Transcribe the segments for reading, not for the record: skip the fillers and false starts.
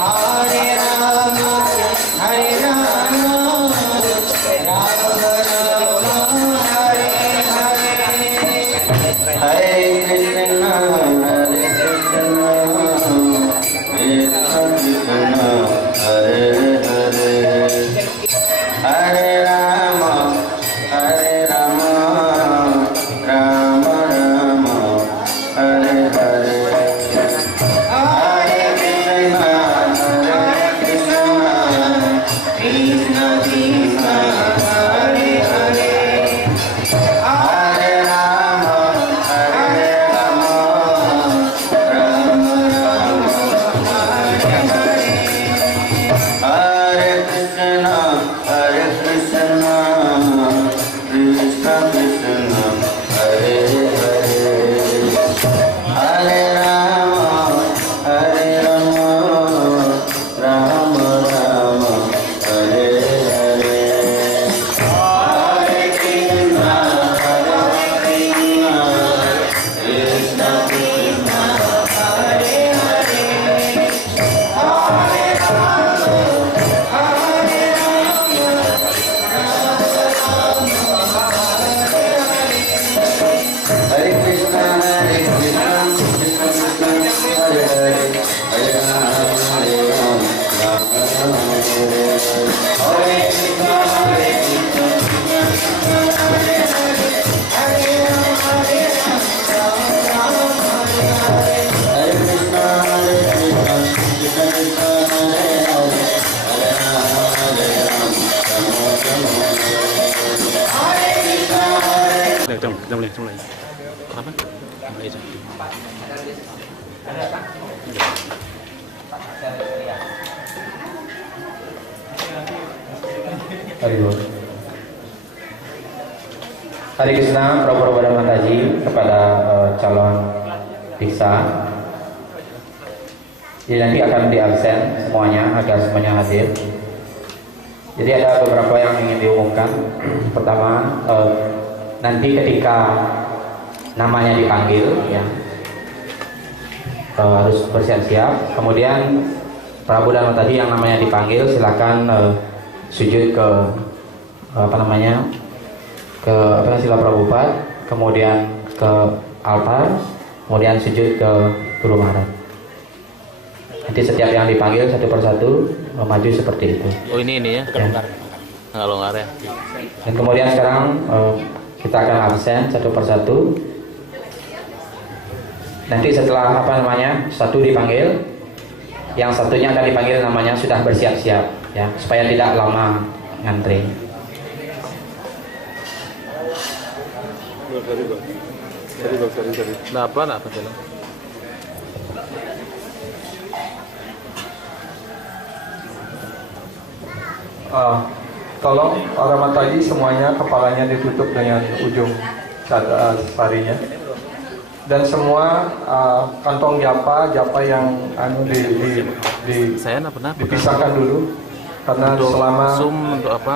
Hare Rama mulai. Kenapa? Mulai aja. Hari Krishna Prabhu Mataji kepada calon biksa. Jadi nanti akan diabsen semuanya agar semuanya hadir. Jadi ada beberapa yang ingin diumumkan. Pertama, nanti ketika namanya dipanggil, ya harus bersiap-siap. Kemudian Prabu dan tadi yang namanya dipanggil silakan sujud ke ke Sila Prabhupada, kemudian ke altar, kemudian sujud ke Guru Maharaj. Nanti setiap yang dipanggil satu persatu maju seperti itu. Oh ini ya? Nggak longgar ya. Dan kemudian sekarang kita akan absen satu persatu. Nanti setelah satu dipanggil, yang satunya akan dipanggil namanya sudah bersiap-siap, ya, supaya tidak lama ngantri. Kenapa jalan? Tolong para mataji semuanya kepalanya ditutup dengan ujung sarinya, dan semua kantong japa yang dipisahkan dulu karena untuk selama untuk apa?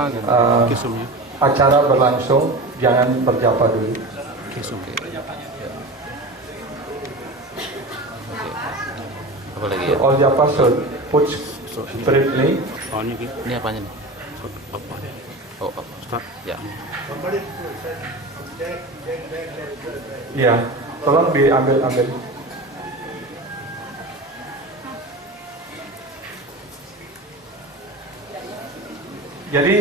Kisumnya. Acara berlangsung jangan berjapa dulu. Kisum. Apa lagi ya? All japa should put briefly. Ini apanya nih? Oh, start. Ya. Ya, tolong diambil. Jadi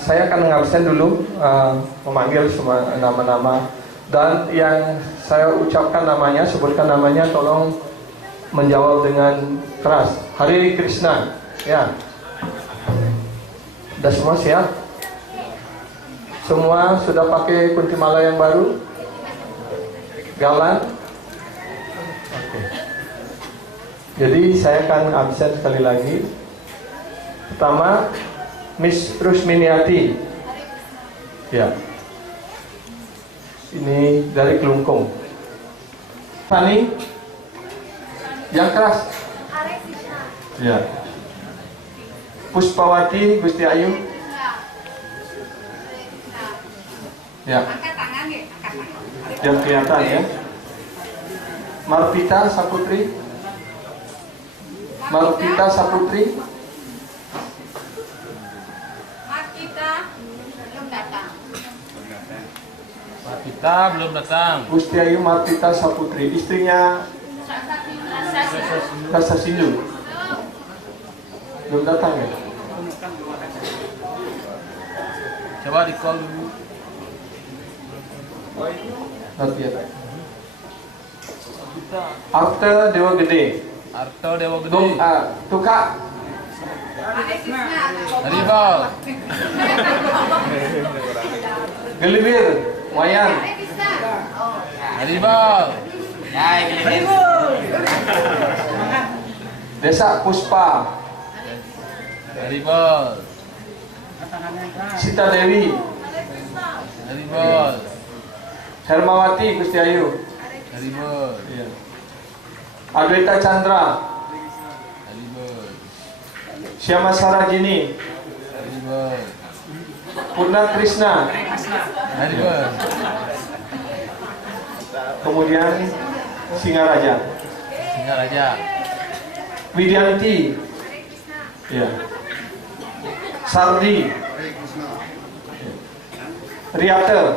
saya akan mengabsen dulu, memanggil semua nama-nama, dan yang saya ucapkan namanya, sebutkan namanya, tolong menjawab dengan keras. Hare Krishna, ya. Sudah semua siap? Semua sudah pakai kuntimala yang baru? Galan? Oke. Jadi saya akan absen sekali lagi. Pertama, Miss Rusminiati. Ya. Ini dari Kelungkung. Fanny? Yang keras? Ya. Puspawati Gusti Ayu. Ya. Yang kelihatan ya. Marpita Saputri. Marpita Saputri. Marpita belum datang. Gusti Ayu Marpita Saputri, istrinya Rasa Sindu. Belum datang ya? Coba di call dulu. Not yet. After Dewa Gede. Tuka. Haribol. Gelibir. Wayan. Haribol. Desa Puspa. Haribol. Sita Dewi. Haribol. Hermawati Gusti Ayu. Haribol. Iya. Adwaita Chandra. Haribol. Syama Sarajini. Haribol. Purna Krishna. Haribol. Kemudian Singaraja. Widyanti. Ya. Sardi. Riyata.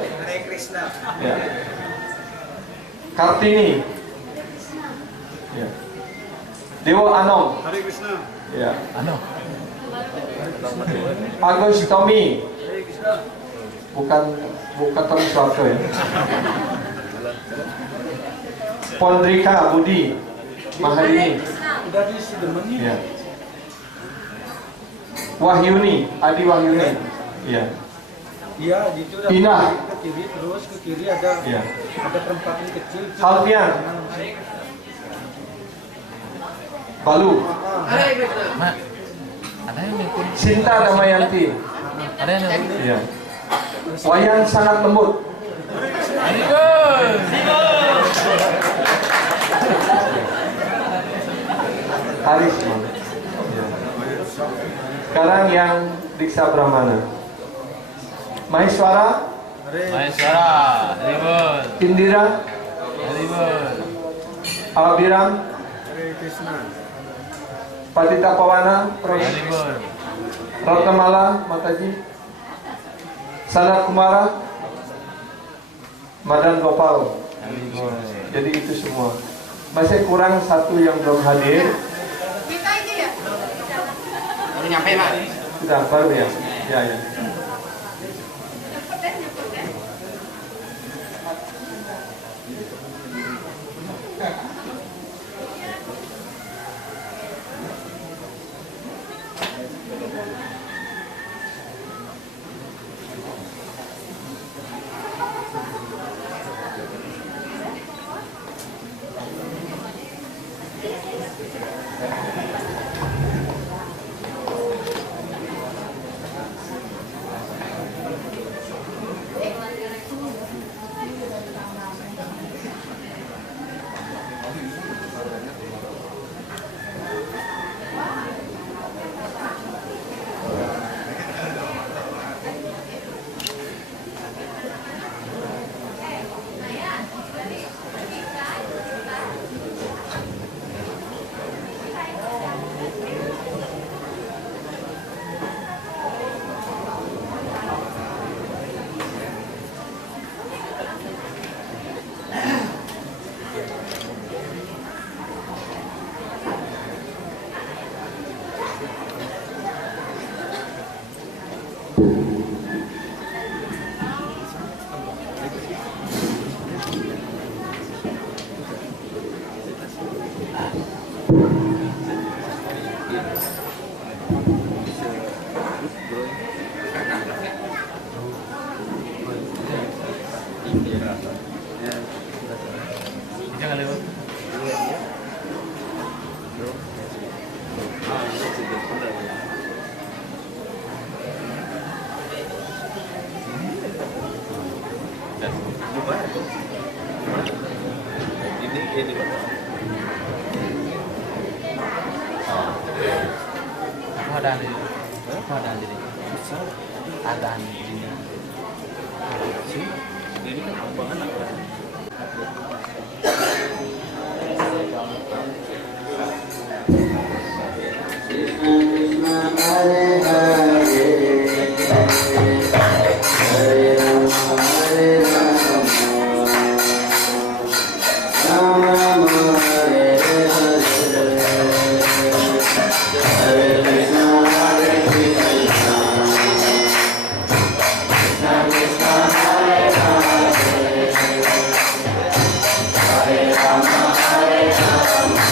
Ya. Kartini. Ya. Dewa Anom. Ya. Agus Tommy. Bukan Tommy Suarto ya. Pondrika Budi Maharini. Ya. Wahyuni, Adi Wahyuni. Ya. Iya, itu udah Pindah. ke kiri, terus ke kiri ada Iya. ada perempatan kecil. Alfian. Balu. Mak, ada yang nelpon. Sinta Damayanti. Ada yang nelpon. Iya. Wayan sangat lembut. Very good. Haris. Iya. Sekarang yang Diksa Brahmana. Maheswara, Maheswara, very good. Indira, Very good. Albiram, Hare Krishna. Patita Pawana, Very good. Ratnamala, Mataji, Sanat Kumara, Madan Gopal. Very good. Jadi itu semua. Masih kurang satu yang belum hadir. Baru nyampe, Mak. Sudah baru ya. Ya ya. Jangan lewat. Ini Pak. Aku ada di sini. Aku ada di sini. Ada di sini. Ini kan abang anak kan. Hare Rama, Hare Rama,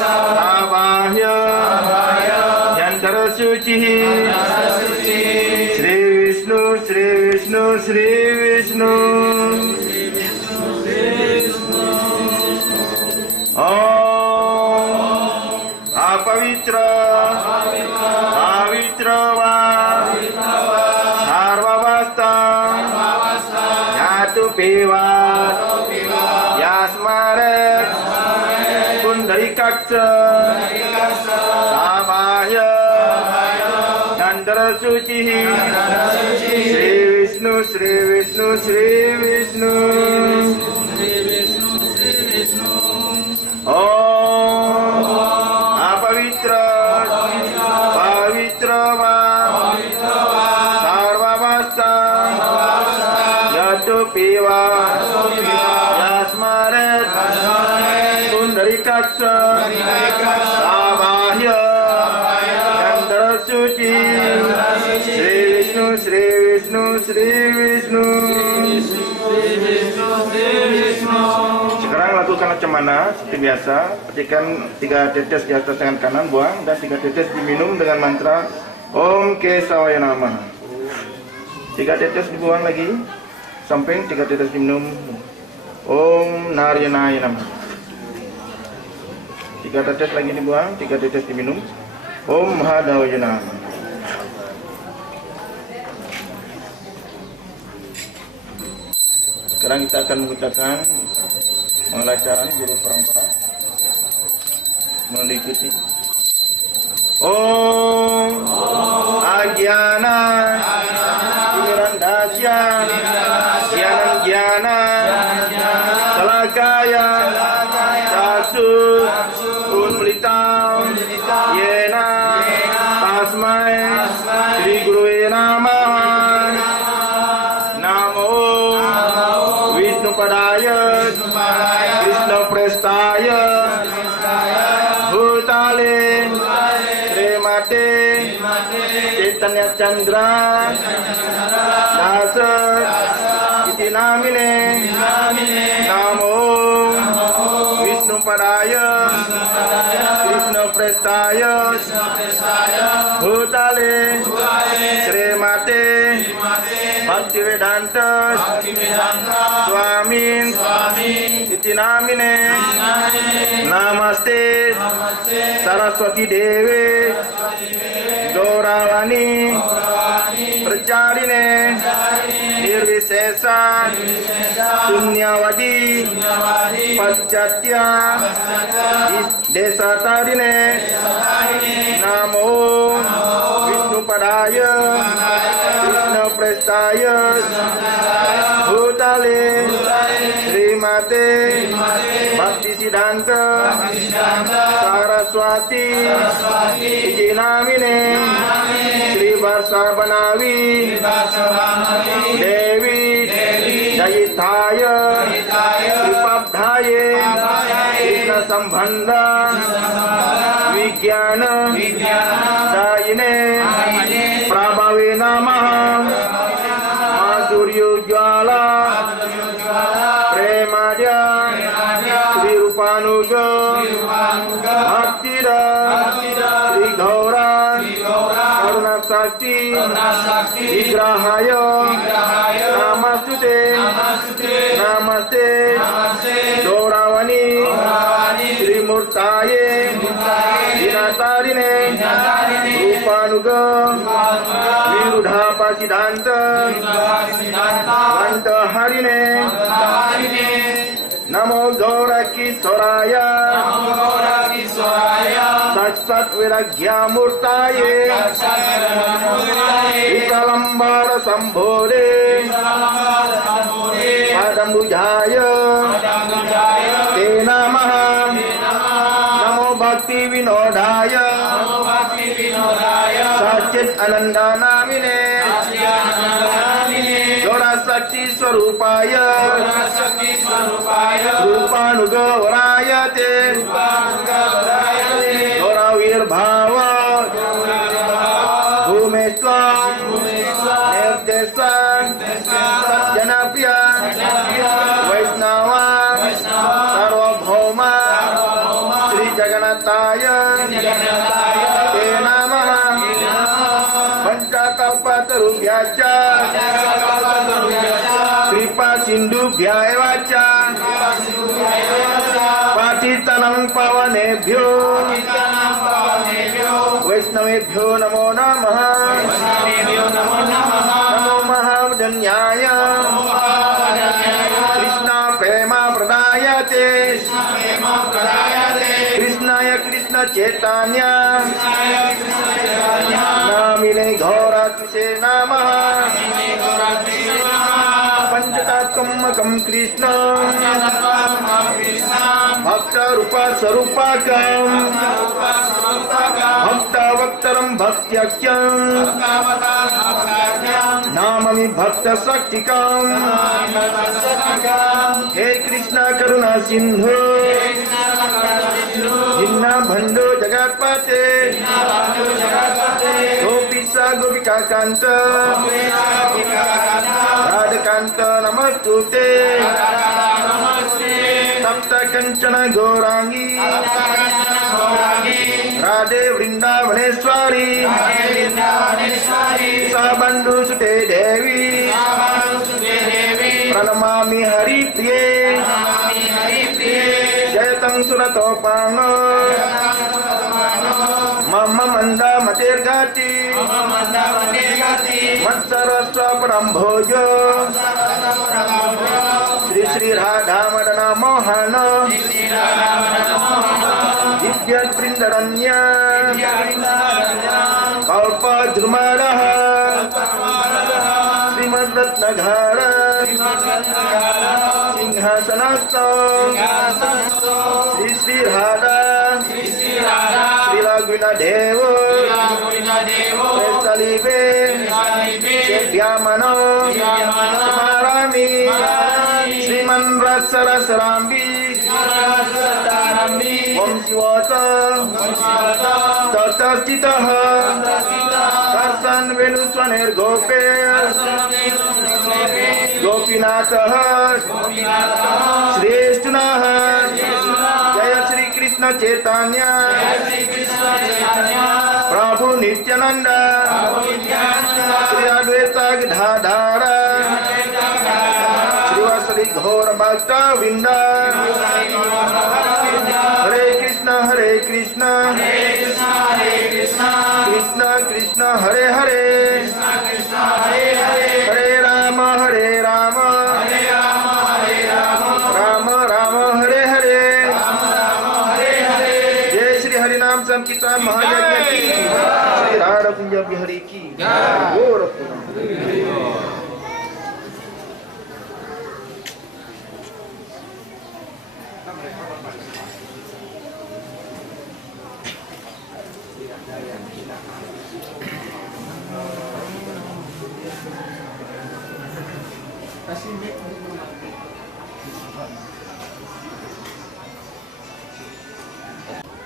Abahya Yantara suci Sri Vishnu Sri Vishnu Sri Vishnu Om Apavitra Pavitra va Sarvavasta Nyatu piva Yasmaret Pundarikaksa Samaya Chandra Suci Sri Vishnu Sri Vishnu Sri Vishnu Om Apavitra Pavitra va Sarvavasta Yatu piva Yasmaret Pundarikaksa Samahya Chandra Suci Sri Vishnu Sri Vishnu Sri Vishnu. Sekarang lakukan cemana seperti biasa. Petikan 3 tetes di atas tangan kanan, buang, dan 3 tetes diminum dengan mantra Om Kesavaya Namaha. 3 tetes dibuang lagi, samping 3 tetes diminum Om Naryanaya Namaha. 3 tetes lagi dibuang, 3 tetes diminum Om Mahadawaya Namaha. Sekarang kita akan menggunakan pelajaran guru parampara mengikuti Om Agyana Irandasya Gyana Salakaya Sasu Unmilitam Yena Tasmai Sri Guru Namaha. Namo Vishnu Padaya Krishna Prestaya Bhutale Srimate Chaitanya Chandra Dasa Iti Namine. Namo Vishnu Padaya Krishna Prestaya Bhutale Srimate Bhaktivedanta Swamin Iti Namine. Namaste Saraswati Devi Gauravani Pracharine Nirvisesa Sunyavadi Paschatya Desatarine. Namo Vishnu Padaya Krishna Prestaya Bhutale Srimate Bhakti Siddhanta Saraswati Iti Namine. Sri Varsa Banavi Devi Jayithaya Tripabdhaye Krishna Sambandha Vijnana Dayine Prabhave Namaha. Madhuryo Jwala Premadya Sri Rupanuga Bhaktira Sri Gaura Karunaksa Sakti Vigrahaya Namastute Namaste Doravani Sri Murtaye Dinatarine Rupanuga Virudha Pasidanta Vanta Harine Namo Gaura Kisoraya Sat Sat Viragya Murtaye Visalambara Sambhode Padambujaya Te Namaha Namo Bhakti Vinodaya Sachit Ananda Namine Dora Sakti Swarupaya Rupanuga Varayate Dora Virbhava Bhumeshwam Nirdesan Satjanapriya Vaishnava Sarvabhauma Sri Jagannataya Te Namaha Pancakalpatarubhyacha Kripa Sindhubhya evacha Patitanam pavanebhyo Vaishnavebhyo namo namaha Namo Mahavadanyaya Krishna prema pradayate Krishnaya Krishna Chaitanya Namine Gauratise namaha Panchatattvamakam Krishna Bhakta Rupa Sarupakam Bhakta Vaktaram Bhaktyakhyam Namami Bhakta Saktikam Hey Krishna Karuna Sindhu Jinna Bhando Jagatpate Gopisa Gopika Kanta Radhakanta Namastute Sapta Kanchana Gaurangi Radhe Vrindavaneshwari Sabandhu Sute Devi Pranamami Hari Priye Jayatam Suratopanga Mama Manda Matirgati Matsaraswa Parambhojo Sri Sri Radha Madana Mohana Divyat Vrindaranya Kalpa Jurmadaha Srimad Ratnaghara Singhasanasta Sri Sri Radha Sri Laguna Devo Salibe Sevyamano Marami Sriman Rasarasarambi Om Sivata Tata Citaha Karsan Venuswaner Gope Gopinataha Shresthunaha Jaya Sri Krishna Chaitanya Prabhu Nityananda Sri Advaita Gadadhara Sri Vasari Ghora Bhakta Vinda Hare Krishna Hare Krishna Krishna Krishna Hare Hare Hare Rama Hare Rama Rama Rama Hare Hare Jai Shri Harinam Sankirtan Mahayajna ki Shri Radha Kunja Bihari ki Gorakhpur.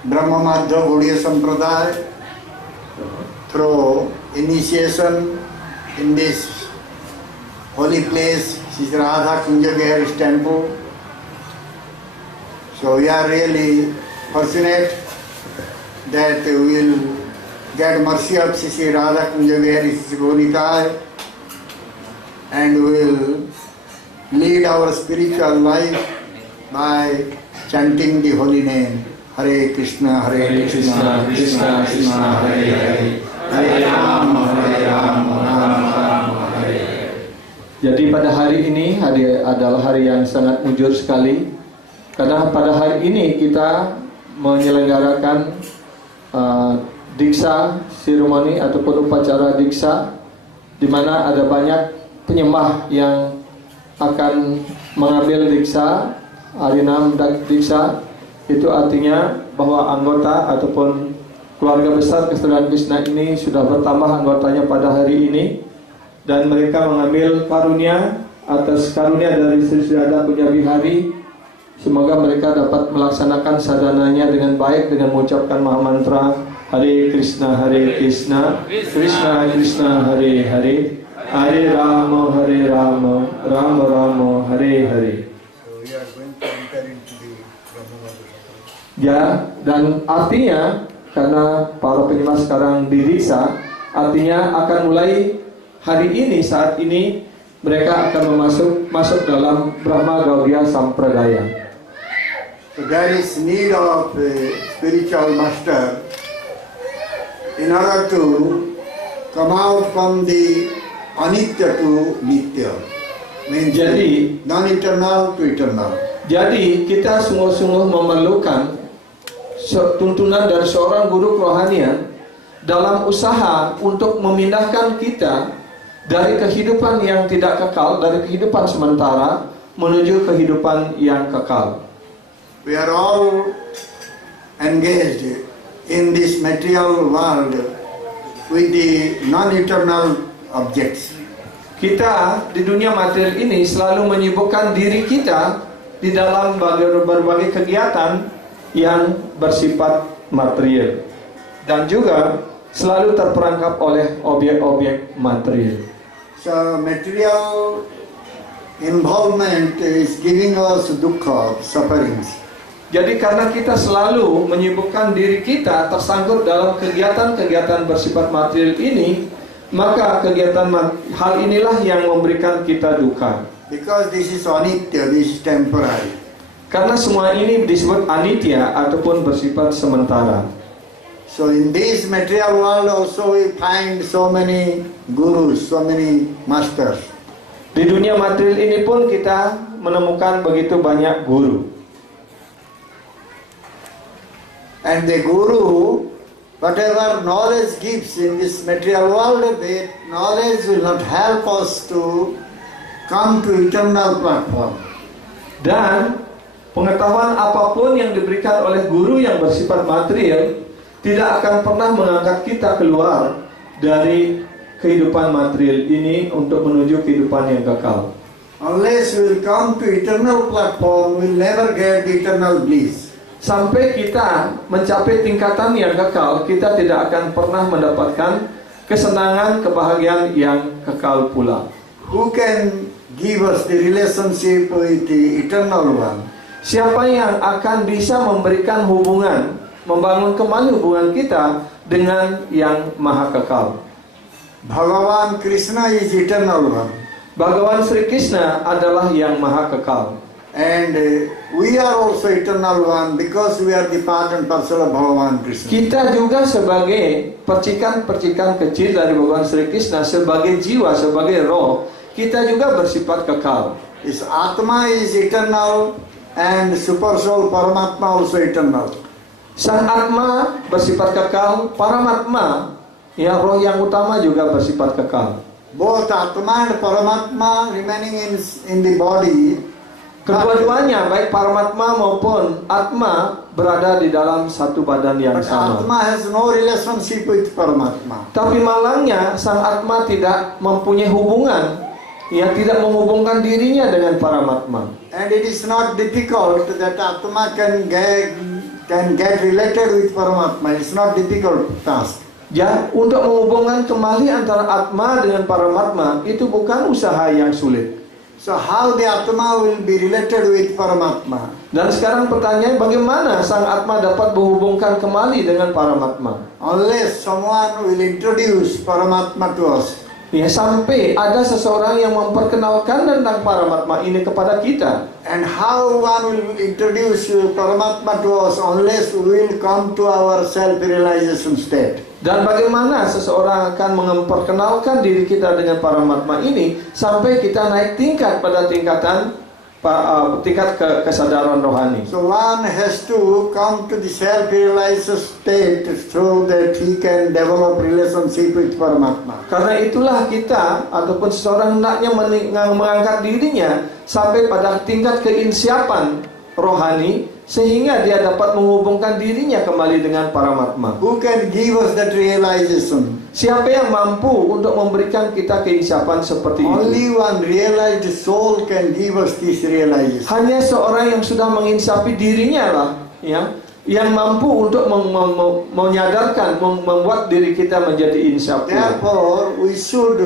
Brahma Madhya Gaudiya Sampradaya, through initiation in this holy place, Sri Radha Kunja Bihari's temple. So we are really fortunate that we will get mercy of Sri Radha Kunja Vihari Sri Gaurikai, and will lead our spiritual life by chanting the holy name Hare Krishna, Hare Krishna, Krishna Krishna, Hare Hare, Hare Rama, Rama Rama, Hare Hare. Jadi pada hari ini adalah hari yang sangat mujur sekali, karena pada hari ini kita menyelenggarakan diksa seremoni ataupun upacara diksa, di mana ada banyak penyembah yang akan mengambil diksa. Hari 6 diksa itu artinya bahwa anggota ataupun keluarga besar Kesadaran Krishna ini sudah bertambah anggotanya pada hari ini, dan mereka mengambil karunia atas karunia dari Sri Radha Kunja Vihari. Semoga mereka dapat melaksanakan sadhananya dengan baik dengan mengucapkan maha mantra Hare Krishna, Krishna Krishna, Hare Hare, Hare Rama, Rama Rama, Hare Hare. Ya, dan artinya karena para penyembah sekarang di diksa, artinya akan mulai hari ini, saat ini mereka akan masuk dalam Brahma Gaudiya Sampradaya. So there is need of a spiritual master in order to come out from the anitya to nitya, means Jadi, non-eternal to eternal. Jadi kita sungguh-sungguh memerlukan tuntunan dari seorang guru kerohanian dalam usaha untuk memindahkan kita dari kehidupan yang tidak kekal, dari kehidupan sementara menuju kehidupan yang kekal. We are all engaged in this material world with the non-eternal objects. Kita di dunia materi ini selalu menyibukkan diri kita di dalam berbagai kegiatan yang bersifat material, dan juga selalu terperangkap oleh objek-objek material. So material involvement is giving us dukkha, sufferings. Jadi karena kita selalu menyibukkan diri kita tersangkut dalam kegiatan-kegiatan bersifat material ini, maka hal inilah yang memberikan kita duka. Because this is anitya, this is temporary. Karena semua ini disebut anitya ataupun bersifat sementara. So in this material world also we find so many gurus, so many masters. Di dunia material ini pun kita menemukan begitu banyak guru. And the guru, whatever knowledge gives in this material world, that knowledge will not help us to come to eternal platform. Dan pengetahuan apapun yang diberikan oleh guru yang bersifat material tidak akan pernah mengangkat kita keluar dari kehidupan material ini untuk menuju kehidupan yang kekal. Unless we will come to eternal platform, we will never get the eternal bliss. Sampai kita mencapai tingkatan yang kekal, kita tidak akan pernah mendapatkan kesenangan, kebahagiaan yang kekal pula. Who can give us the relationship with the eternal one? Siapa yang akan bisa memberikan hubungan, membangun kembali hubungan kita dengan yang maha kekal? Bhagavan Krishna is eternal one. Bhagavan Sri Krishna adalah yang maha kekal. And we are also eternal one because we are the part and parcel of Bhagavan Krishna. Kita juga sebagai percikan-percikan kecil dari Bhagavan Sri Krishna, sebagai jiwa, sebagai roh, kita juga bersifat kekal. His Atma is eternal and super soul Paramatma also eternal. Sang Atma bersifat kekal, Paramatma, ya roh yang utama juga bersifat kekal. Both Atma and Paramatma remaining in the body. Kedua-duanya, baik Paramatma maupun Atma, berada di dalam satu badan yang But sama. Atma has no relationship with Paramatma. Tapi malangnya sang Atma tidak mempunyai hubungan, ia tidak menghubungkan dirinya dengan Paramatma. And it is not difficult that Atma can get related with Paramatma. It's not difficult task. Ya, untuk menghubungkan kembali antara Atma dengan Paramatma itu bukan usaha yang sulit. So how the Atma will be related with Paramatma? Dan sekarang pertanyaan, bagaimana sang Atma dapat menghubungkan kembali dengan Paramatma? Unless someone will introduce Paramatma to us. Ya, sampai ada seseorang yang memperkenalkan tentang Paramatma ini kepada kita. And how one will introduce Paramatma to us unless we will come to our self-realization state. Dan bagaimana seseorang akan memperkenalkan diri kita dengan Paramatma ini sampai kita naik tingkat pada tingkat kesadaran rohani. So one has to come to the self-realization state so that he can develop relationship with Paramatma. Karena itulah kita ataupun seseorang hendaknya mengangkat dirinya sampai pada tingkat keinsiapan rohani sehingga dia dapat menghubungkan dirinya kembali dengan Paramatma. Who can give us that realization? Siapa yang mampu untuk memberikan kita keinsiapan seperti itu? Only one realized soul can give us this realization. Hanya seorang yang sudah menginsapi dirinya lah, ya, yang mampu untuk menyadarkan, membuat diri kita menjadi insaf. Therefore, we should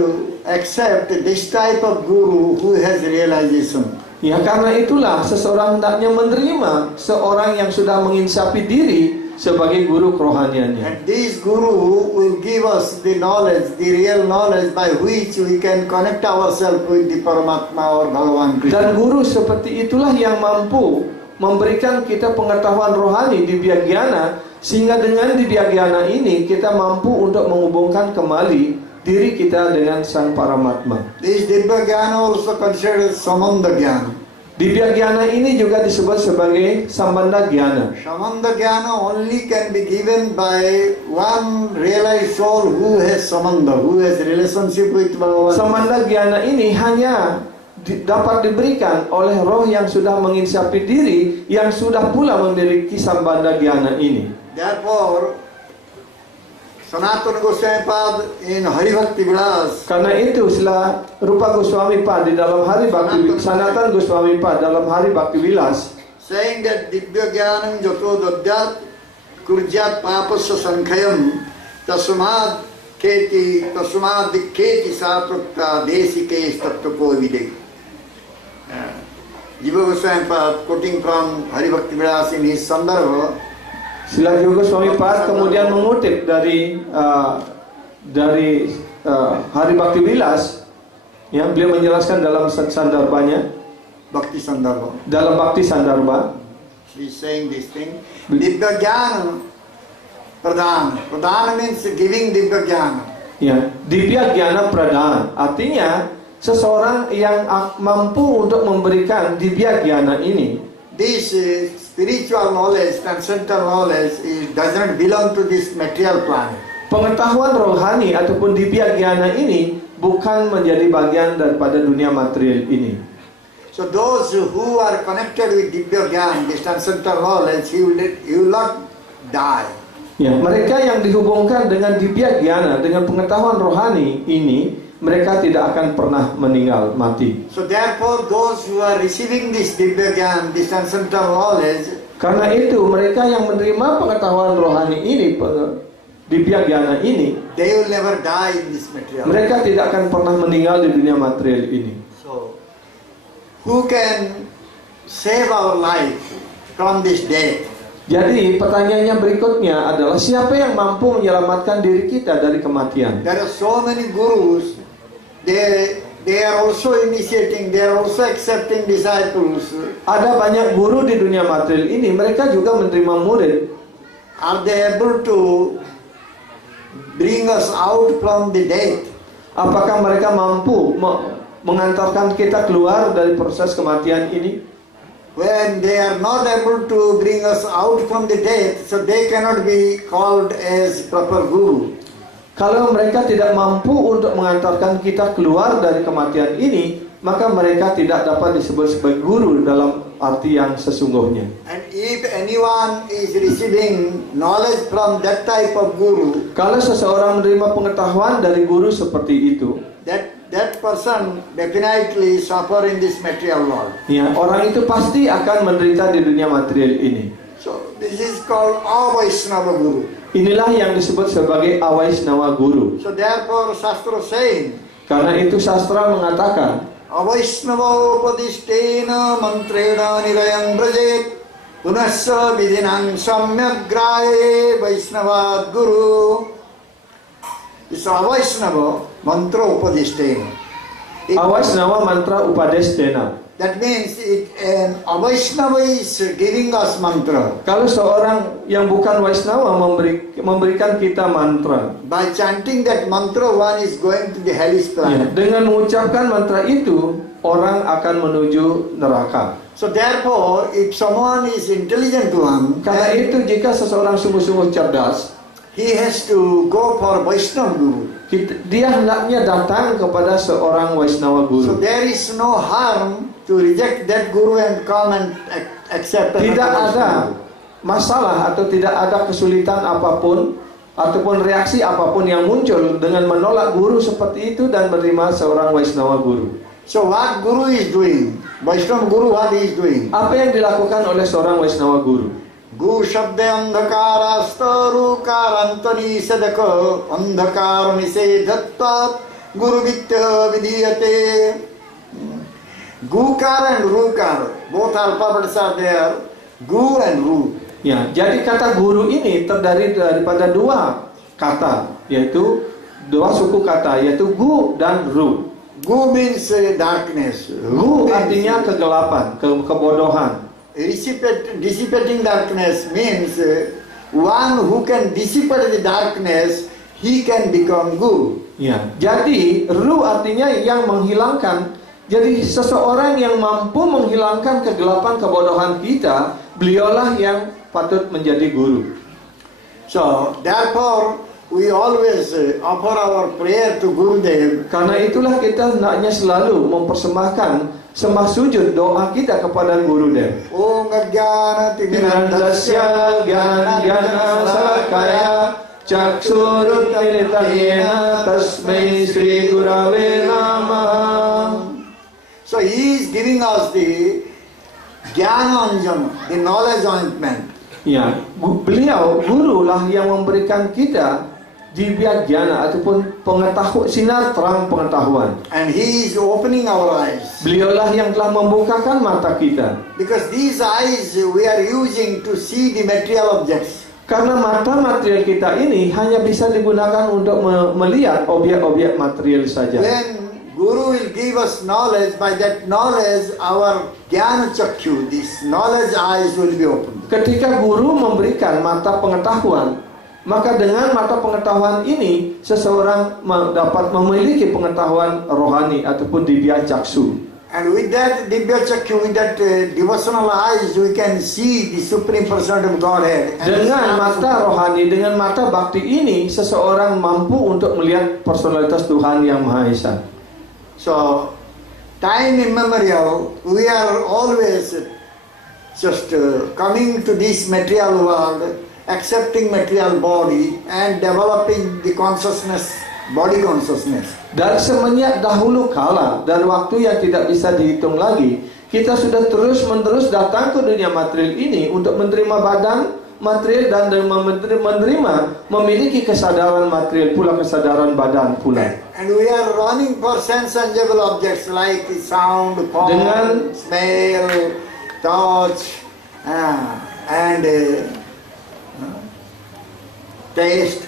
accept this type of guru who has realization. Ya, karena itulah seseorang hendaknya menerima seorang yang sudah menginsapi diri sebagai guru kerohaniannya. And this guru will give us the knowledge, the real knowledge by which we can connect ourselves with the Paramatma or Bhagavan Krishna. Dan guru seperti itulah yang mampu memberikan kita pengetahuan rohani di Dibyagyana, sehingga dengan Dibyagyana ini kita mampu untuk menghubungkan kembali diri kita dengan Sang Paramatma. This Dibyagyana also considered Samanda Gyana. Dibyagyana ini juga disebut sebagai Sambandha Gyana. Samanda Gyana only can be given by one realized soul who has Samanda, who has relationship with Bhagavan. Sambandha Gyana ini hanya dapat diberikan oleh roh yang sudah menginsapi diri, yang sudah pula memiliki Sambandha Gyana ini. Therefore, Sanatana Goswami Pad in Hari Bhakti Vilas, Karena itu setelah Rupa Goswami Pad di dalam Hari Bhakti, Sanatan Goswami Pad dalam Hari Bhakti Vilas saying that Dibya Gyanam Jato Dadyat Kurjat Papasya Sankhayam Tasmad Dikketi Saprakta Desike Tattvapo Vide. Jiva Goswami Pad quoting from Hari Bhakti Vilas in his Sandarbha. Sila Jiva Goswami Pad kemudian mengutip dari Hari Bhakti Vilas, ya, beliau menjelaskan dalam sandarbanya, Bhakti Sandarbha. dalam Bhakti Sandarbha, He is saying this thing. Dibya Gyanam Pradhan. Pradhan means giving Dibya Gyanam. ya, Dibyagyana Pradhan, artinya seseorang yang mampu untuk memberikan Dibyagyana ini. This spiritual knowledge, transcendental knowledge, does not belong to this material planet. Pengetahuan rohani ataupun Dibyagyana ini bukan menjadi bagian daripada dunia material ini. So those who are connected with Dibya Gyan, this transcendental knowledge, he will not die. Ya, mereka yang dihubungkan dengan Dibyagyana, dengan pengetahuan rohani ini, mereka tidak akan pernah meninggal mati. So therefore, those who are receiving this Dibya Gyan, this transcendental knowledge, Karena itu mereka yang menerima pengetahuan rohani ini, Dibyagyana ini, they will never die in this material. mereka tidak akan pernah meninggal di dunia material ini. So, who can save our life from this death? Jadi pertanyaannya berikutnya adalah siapa yang mampu menyelamatkan diri kita dari kematian? There are so many gurus. They are also initiating. They are also accepting disciples. Ada banyak guru di dunia material ini, mereka juga menerima murid. Are they able to bring us out from the death? Apakah mereka mampu mengantarkan kita keluar dari proses kematian ini? When they are not able to bring us out from the death, so they cannot be called as proper guru. Kalau mereka tidak mampu untuk mengantarkan kita keluar dari kematian ini, maka mereka tidak dapat disebut sebagai guru dalam arti yang sesungguhnya. And if anyone is receiving knowledge from that type of guru, Kalau seseorang menerima pengetahuan dari guru seperti itu, that person definitely suffer in this material world. ya, orang itu pasti akan menderita di dunia material ini. So this is called Avaishnava Guru. Inilah yang disebut sebagai Avaishnava Guru. So therefore Shastra saying, Karena itu sastra mengatakan, avaishnava upadishtena mantrena nirayam brajet punasya vidinam samyagraye vaishnavad guru. This avaishnava mantra upadishtena. Avaishnava mantra upadesthena. That means an Vaishnava is giving us mantra. Kalau seorang yang bukan Vaishnava memberikan kita mantra, By chanting that mantra, one is going to the hellish planet. dengan mengucapkan mantra itu, orang akan menuju neraka. So therefore, if someone is intelligent one, Karena itu jika seseorang sungguh-sungguh cerdas, he has to go for Vaishnava Guru. dia hendaknya datang kepada seorang Vaishnava So guru. there is no harm to reject that Guru and come and accept another Tidak ada Vaishnava Guru. masalah atau tidak ada kesulitan apapun ataupun reaksi apapun yang muncul dengan menolak guru seperti itu dan menerima seorang Vaishnava guru. So what Guru is doing? Vaishnava Guru, what he is doing? Apa yang dilakukan oleh seorang Vaishnava guru? Gu shabda andhakara staru karantani sadaka andhakara nisedhattat guru vitya vidiyate. Gukar and rukar, both alphabets are there. Gu and ru. Ya, jadi kata guru ini terdiri daripada dua kata, yaitu dua suku kata, yaitu gu dan ru. Gu means darkness. Gu artinya kegelapan, kebodohan. Dissipating darkness means one who can dissipate the darkness, he can become gu. Ya, jadi ru artinya yang menghilangkan. Jadi seseorang yang mampu menghilangkan kegelapan kebodohan kita, beliaulah yang patut menjadi guru. So therefore we always offer our prayer to Gurudev. Karena itulah kita hendaknya selalu mempersembahkan sembah sujud doa kita kepada Gurudev. Om Ajnana Tirandasya Gyana Salakaya Chaksurut Militanena Tasmai Sri Gurave Namah. So he is giving us the Jnana Anjana, the knowledge ointment. Ya, beliau gurulah yang memberikan kita divya jnana ataupun sinar terang pengetahuan. And he is opening our eyes. Beliaulah yang telah membukakan mata kita. Because these eyes we are using to see the material objects. Karena mata material kita ini hanya bisa digunakan untuk melihat objek-objek material saja. When Guru will give us knowledge, by that knowledge our Jnana Chakyu, this knowledge eyes will be opened. Ketika guru memberikan mata pengetahuan, maka dengan mata pengetahuan ini seseorang dapat memiliki pengetahuan rohani ataupun divya caksu. And with that Divya Chakyu, with that devotional eyes, we can see the Supreme Person of Godhead. And Dengan mata rohani, dengan mata bakti ini, seseorang mampu untuk melihat personalitas Tuhan yang Maha Esa. so, time immemorial, we are always just coming to this material world, accepting material body and developing the consciousness, body consciousness. Dan semenjak dahulu kala dan waktu yang tidak bisa dihitung lagi, kita sudah terus-menerus datang ke dunia material ini untuk menerima badan material dan memiliki kesadaran material pula, kesadaran badan pula. And we are running for sense-sensible objects like sound, form, smell, touch, and taste.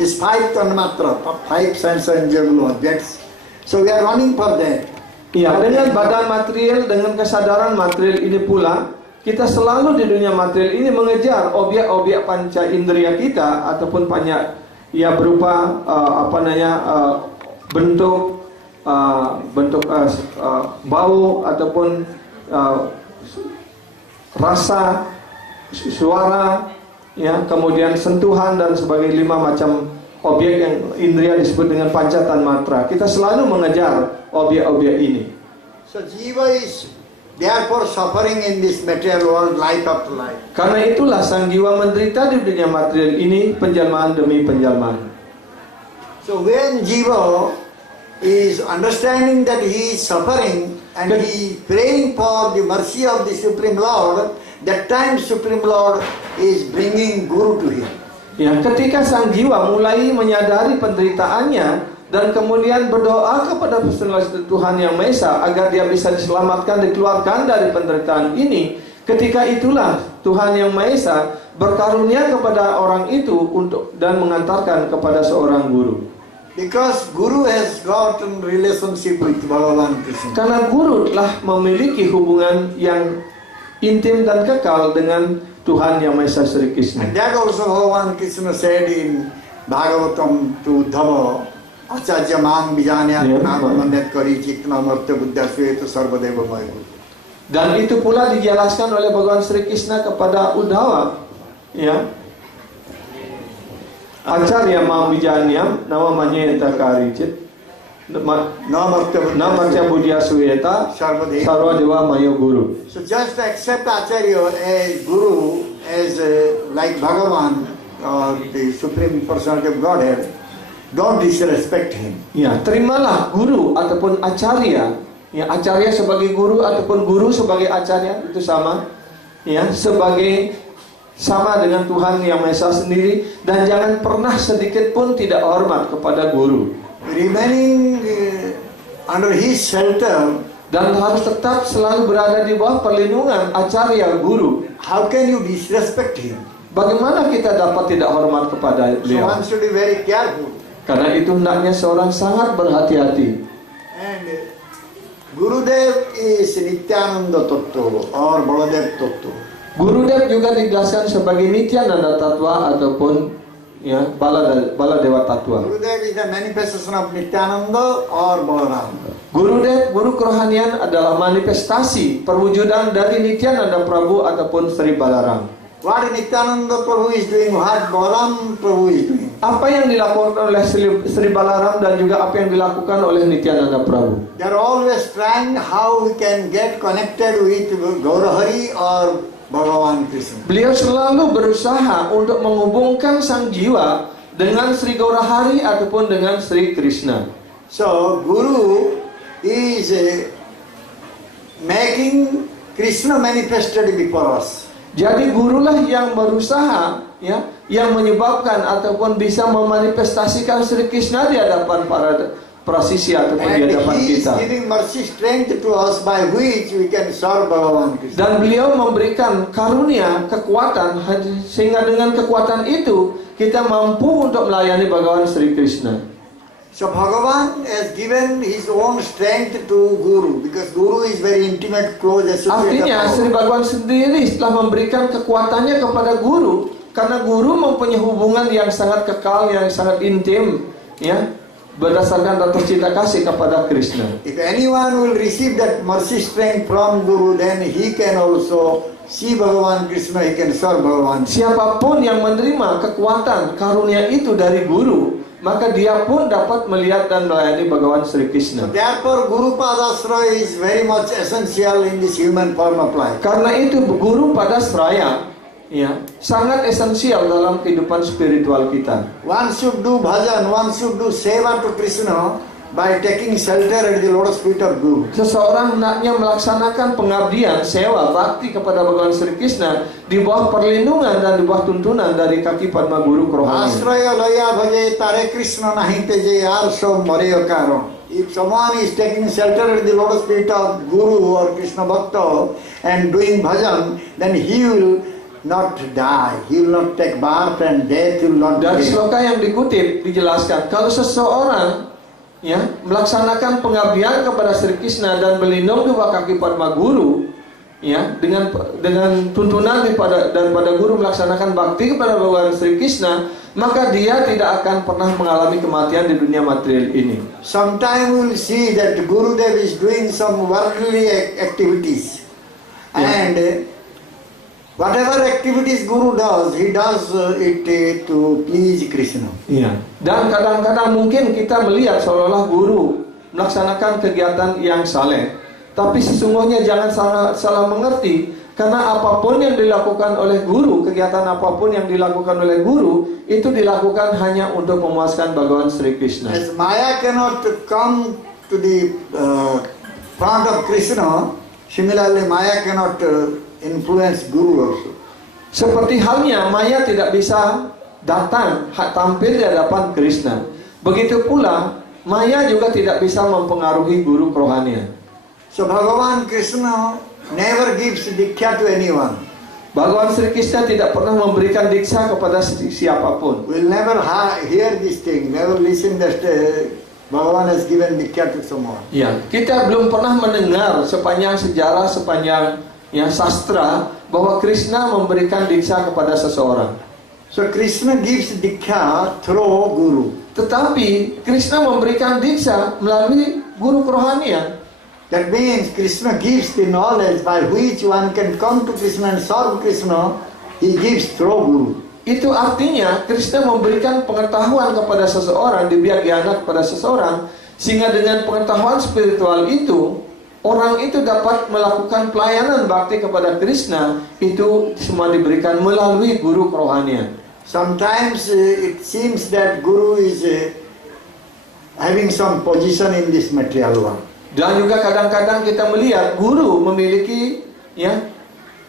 Is 5 tanmatra, 5 sense-sensible objects. So we are running for that. Ya, dengan badan material, dengan kesadaran material ini pula, kita selalu di dunia material ini mengejar objek-objek panca indera kita ataupun banyak ya berupa bentuk bau ataupun rasa, suara, ya, kemudian sentuhan dan sebagai 5 macam objek yang indera disebut dengan panca tanmatra. Kita selalu mengejar objek-objek ini. So jiva is therefore suffering in this material world life after life. Karena itulah sang jiwa menderita di dunia material ini penjelmaan demi penjelmaan. So when jiva is understanding that he is suffering and he is praying for the mercy of the Supreme Lord, that time Supreme Lord is bringing Guru to him. Ya, ketika sang jiwa mulai menyadari penderitaannya, dan kemudian berdoa kepada Tuhan Yang Maha Esa agar dia bisa diselamatkan, dikeluarkan dari penderitaan ini, ketika itulah Tuhan Yang Maha Esa berkarunia kepada orang itu untuk dan mengantarkan kepada seorang guru. Because Guru has got a relationship with Bhagavan Krishna. Karena guru telah memiliki hubungan yang intim dan kekal dengan Tuhan Yang Maha Esa Sri Krishna. And that also Bhagavan Krishna said in Bhagavatam to Dhava, Acharya Mang Bijanyat Namandet Kari Chikna Martya Buddha Sweta Sarvadeva Maya. Dan itu pula dijelaskan oleh Bhagavan Sri Krishna kepada Uddhava, ya. Acharya Mang Bijanyam nama Manyenta Karicit Namartya Buddha Sweta Sarvadeva Maya Guru. So just accept Acharya as Guru, as like Bhagavan or the Supreme Personality of Godhead. Don't disrespect him. Ya, terimalah guru ataupun acarya. Ya, acarya sebagai guru ataupun guru sebagai acarya itu sama. Ya, sebagai sama dengan Tuhan Yang Maha Esa sendiri, dan jangan pernah sedikit pun tidak hormat kepada guru. Remaining under his shelter, dan harus tetap selalu berada di bawah perlindungan acarya guru. how can you disrespect him? Bagaimana kita dapat tidak hormat kepada So beliau? one should be very careful. Karena itu hendaknya seorang sangat berhati-hati. And Gurudev is Nityananda Tattva or Baladev Tattva. Gurudev juga dijelaskan sebagai Nityananda Tattva ataupun ya Baladewa Tattva. Gurudev is the manifestation of Nityananda or Balaram. Gurudev, guru kerohanian adalah manifestasi perwujudan dari Nityananda Prabhu ataupun Sri Balaram. What Nityananda Prabhu is doing, what Balaram Prabhu is doing. Apa yang dilakukan oleh Sri Balaram dan juga apa yang dilakukan oleh Nityananda Prabhu. They are always trying how we can get connected with Gaurahari or Bhagavan Krishna. Beliau selalu berusaha untuk menghubungkan sang jiwa dengan Sri Gaurahari ataupun dengan Sri Krishna. So Guru is making Krishna manifested before us. Jadi gurulah yang berusaha, ya, yang menyebabkan ataupun bisa memanifestasikan Sri Krishna di hadapan para prasisi ataupun di And hadapan he is kita. giving mercy strength to us by which we can serve Bhagavan Krishna. Dan beliau memberikan karunia, kekuatan, sehingga dengan kekuatan itu kita mampu untuk melayani Bhagavan Sri Krishna. So Bhagavan has given his own strength to Guru because Guru is very intimate, close associate. Artinya Sri Bhagavan sendiri telah memberikan kekuatannya kepada guru, karena guru mempunyai hubungan yang sangat kekal, yang sangat intim, ya, berdasarkan rasa cinta kasih kepada Krishna. If anyone will receive that mercy strength from Guru, then he can also see Bhagavan Krishna, he can serve Bhagavan. Siapapun yang menerima kekuatan karunia itu dari guru, maka dia pun dapat melihat dan melayani Bhagavan Sri Krishna. Therefore, Guru Padasraya is very much essential in this human form of life. Karena itu guru pada seraya, ya, sangat esensial dalam kehidupan spiritual kita. One should do bhajan, one should do seva to Krishna by taking shelter at the lotus feet of Guru. Seseorang hendaknya melaksanakan pengabdian, sewa, bakti kepada Bhagavan Sri Krishna di bawah perlindungan dan di bawah tuntunan dari kaki Padma Guru kerohanian. Asraya laya bhaje tare Krishna nahi teje yar so mareo karo. If someone is taking shelter at the lotus feet of Guru or Krishna Bhakta and doing bhajan, then he will not die. He will not take birth and death will not Dari be. sloka yang dikutip dijelaskan, kalau seseorang, ya, melaksanakan pengabdian kepada Sri Krishna dan berlindung di bawah kaki Padma Guru, ya, dengan tuntunan daripada guru melaksanakan bakti kepada Bhagavan Sri Krishna, maka dia tidak akan pernah mengalami kematian di dunia material ini. Sometime we will see that Gurudev is doing some worldly activities, and whatever activities Guru does, he does it to please Krishna. Iya. Dan kadang-kadang mungkin kita melihat seolah-olah guru melaksanakan kegiatan yang saleh, tapi sesungguhnya jangan salah mengerti, karena apapun yang dilakukan oleh guru, kegiatan apapun yang dilakukan oleh guru, itu dilakukan hanya untuk memuaskan Bhagavan Sri Krishna. As Maya cannot come to the front of Krishna, similarly Maya cannot influence Guru also. Seperti halnya Maya tidak bisa datang tampil di hadapan Krishna. Begitu pula, maya juga tidak bisa mempengaruhi guru kerohanian. So Bhagavan Krishna never gives diksha to anyone. Bhagavan Sri Krishna tidak pernah memberikan diksa kepada siapapun. We'll never hear this thing, never listen that Bhagavan has given diksha to someone. Ya, kita belum pernah mendengar sepanjang sejarah, sepanjang sastra bahwa Krishna memberikan diksa kepada seseorang. So Krishna gives diksha through guru. Tetapi Krishna memberikan diksa melalui guru kerohanian. That means Krishna gives the knowledge by which one can come to Krishna and serve Krishna. He gives through guru. Itu artinya Krishna memberikan pengetahuan kepada seseorang, dibiagyana kepada seseorang, sehingga dengan pengetahuan spiritual itu orang itu dapat melakukan pelayanan bakti kepada Krishna. Itu semua diberikan melalui guru kerohanian. Sometimes it seems that guru is having some position in this material world. Dan juga kadang-kadang kita melihat guru memiliki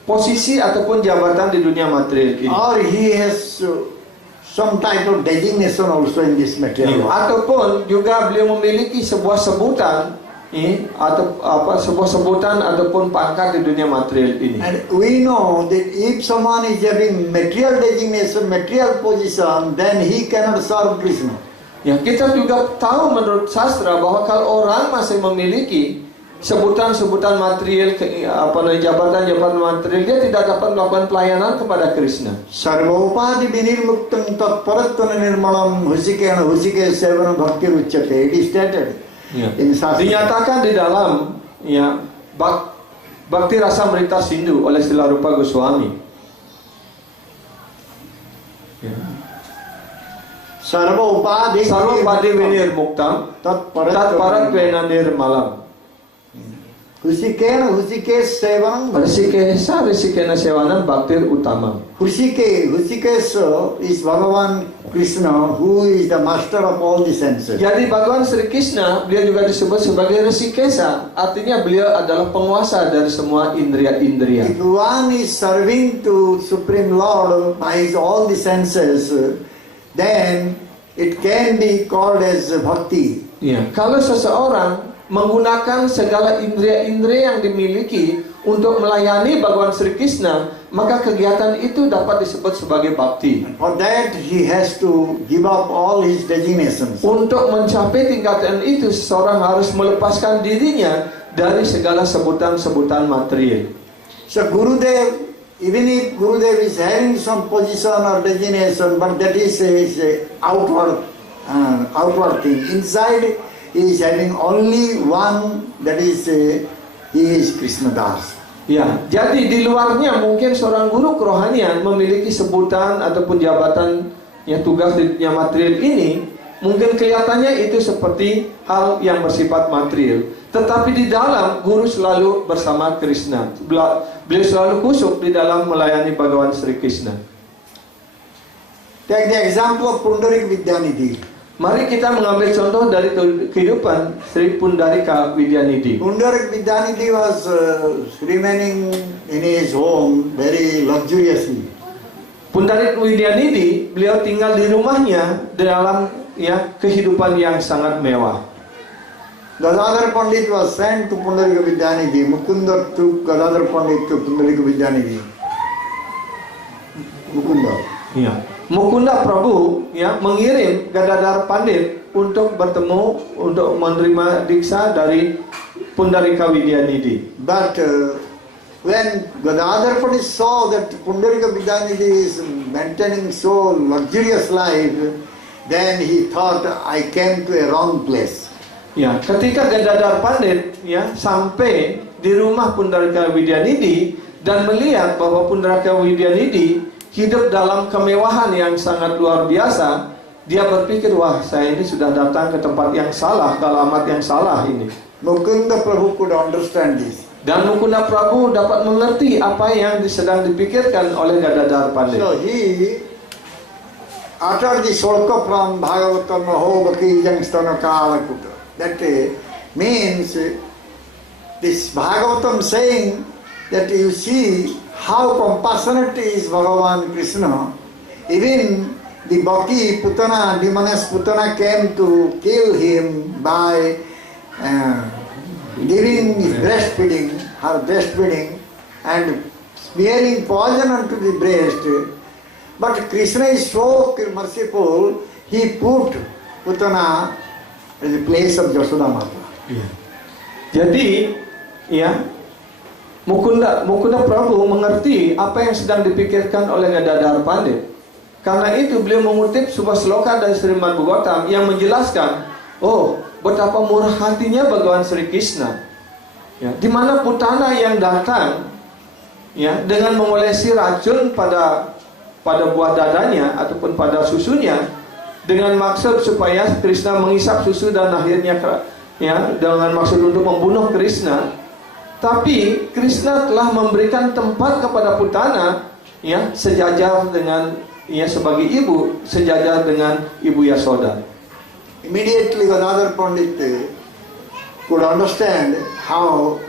posisi ataupun jabatan di dunia material ini. Or he has some type of designation also in this material world. Ataupun juga beliau memiliki sebuah sebutan sebuah sebutan ataupun pangkat di dunia material ini. And we know that if someone is having material designation, material position, then he cannot serve Krishna. Ya, kita juga tahu menurut sastra bahwa kalau orang masih memiliki sebutan-sebutan material, jabatan-jabatan material, dia tidak dapat melakukan pelayanan kepada Krishna. Sarvopadi vinirmuktam tatparattvana nirmalam husikena husike sevana bhakti ucchate. It is stated. In sastra. Dinyatakan di dalam Bhakti Rasa Amrita Sindhu oleh Srila Rupa Goswami. Sarva upadi vinirmuktam tatparatvena nirmalam. Husikena husikes sevanam. Risikena sevanam bhaktir utamam. Husikesh is Bhagavan Krishna, who is the master of all the senses. Jadi Bhagavan Sri Krishna, beliau juga disebut sebagai Risikesa. Artinya beliau adalah penguasa dari semua indria-indria. If one is serving to Supreme Lord by all the senses, then it can be called as bhakti. Ya, kalau seseorang menggunakan segala indria-indria yang dimiliki untuk melayani Bhagavan Sri Krishna, maka kegiatan itu dapat disebut sebagai bakti. For that he has to give up all his designations. Untuk mencapai tingkatan itu, seseorang harus melepaskan dirinya dari segala sebutan-sebutan material. So Gurudev, even if Gurudev is having some position or designation, but that is outward thing. Inside he is having only one, that is he is Krishna Das. Ya, jadi di luarnya mungkin seorang guru kerohanian memiliki sebutan ataupun jabatan tugas di dunia material ini, mungkin kelihatannya itu seperti hal yang bersifat material. Tetapi di dalam guru selalu bersama Krishna. Beliau selalu kusuk di dalam melayani Bhagavan Sri Krishna. Take the example of Pundarik Vidyanidhi. Mari kita mengambil contoh dari kehidupan Sri Pundarika Vidyanidhi. Pundarik Vidyanidhi was remaining in his home very luxuriously. Pundarik Vidyanidhi, beliau tinggal di rumahnya dalam kehidupan yang sangat mewah. Gadadhar Pandit was sent to Pundarika Vidyanidhi. Mukunda took Gadadhar Pandit to Pundarika Vidyanidhi. Mukunda. Ya. Mukunda Prabhu mengirim Gadadhar Pandit untuk bertemu, untuk menerima diksa dari Pundarika Vidyanidhi. But when Gadadhar Pandit saw that Pundarika Vidyanidhi is maintaining so luxurious life, then he thought, I came to a wrong place. Ya, ketika Gadadhar Pandit sampai di rumah Pundarika Vidyanidhi dan melihat bahwa Pundarika Vidyanidhi hidup dalam kemewahan yang sangat luar biasa, dia berpikir, wah, saya ini sudah datang ke tempat yang salah, ke alamat yang salah ini. Mukunda Prabhu could understand this. Dan Mukunda Prabhu dapat mengerti apa yang sedang dipikirkan oleh Gadadhar Pandit. So he uttered the sloka from Bhagavatam Maho Bhakti Jangstana Kalakuta. That means this Bhagavatam saying that you see how compassionate is Bhagavan Krishna. Even the Bhakti Putana, demoness Putana came to kill him by giving breastfeeding, her breastfeeding, and smearing poison onto the breast. But Krishna is so merciful, he put Putana in the place of Yashoda Mata. Jadi, ya, Mukunda Prabhu mengerti apa yang sedang dipikirkan oleh Gadadhar Pandit. Karena itu beliau mengutip sebuah sloka dari Srimad Bhagavatam yang menjelaskan, oh, betapa murah hatinya Bhagawan Sri Krishna. Ya, di mana Putana yang datang, ya, dengan mengolesi racun pada buah dadanya ataupun pada susunya, dengan maksud supaya Krishna mengisap susu dan akhirnya, ya, dengan maksud untuk membunuh Krishna. Tapi Krishna telah memberikan tempat kepada Putana, ya, sejajar dengan, ya, sebagai ibu, sejajar dengan Ibu Yasoda. Immediately Gadadhar Pandit could understand how,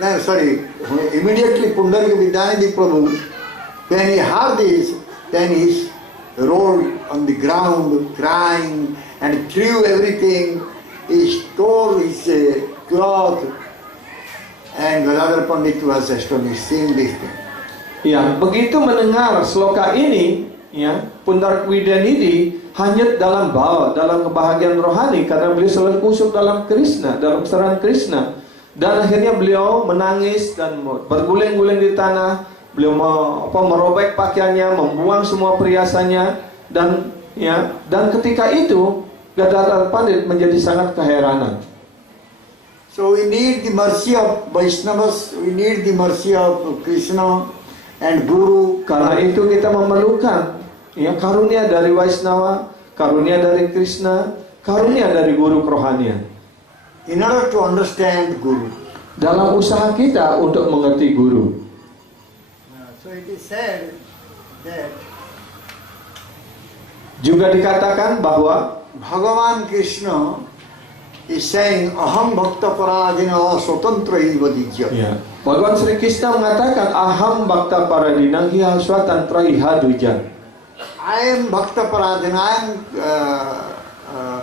immediately Pundarika Vidyanidhi Prabhu, when he heard this, then he rolled on the ground crying and threw everything. He stole his cloth, and Gadadhar Pandit was astonished seeing this thing. Ya, begitu mendengar sloka ini, ya, Pundarika Vidyanidhi hanyut dalam kebahagiaan rohani karena beliau selalu kusuk dalam Krishna, dalam keseran Krishna, dan akhirnya beliau menangis dan berguling-guling di tanah. Beliau merobek pakaiannya, membuang semua perhiasannya, dan, ya, dan ketika itu Gadadhar Pandit menjadi sangat keheranan. So we need the mercy of Vaishnavas, we need the mercy of Krishna and Guru. Karena itu kita memerlukan, ya, karunia dari Vaishnava, karunia dari Krishna, karunia dari guru kerohanian. In order to understand Guru. Dalam usaha kita untuk mengerti guru. So it is said that Juga dikatakan bahwa Bhagavan Krishna is saying Aham Bhakta Paradina Swatantra Iva Dijya. ya, Bhagawan Sri Krishna mengatakan Aham Bhakta Paradina Hiha Swatantra Iha Dvija. I am Bhakta Paradina, I am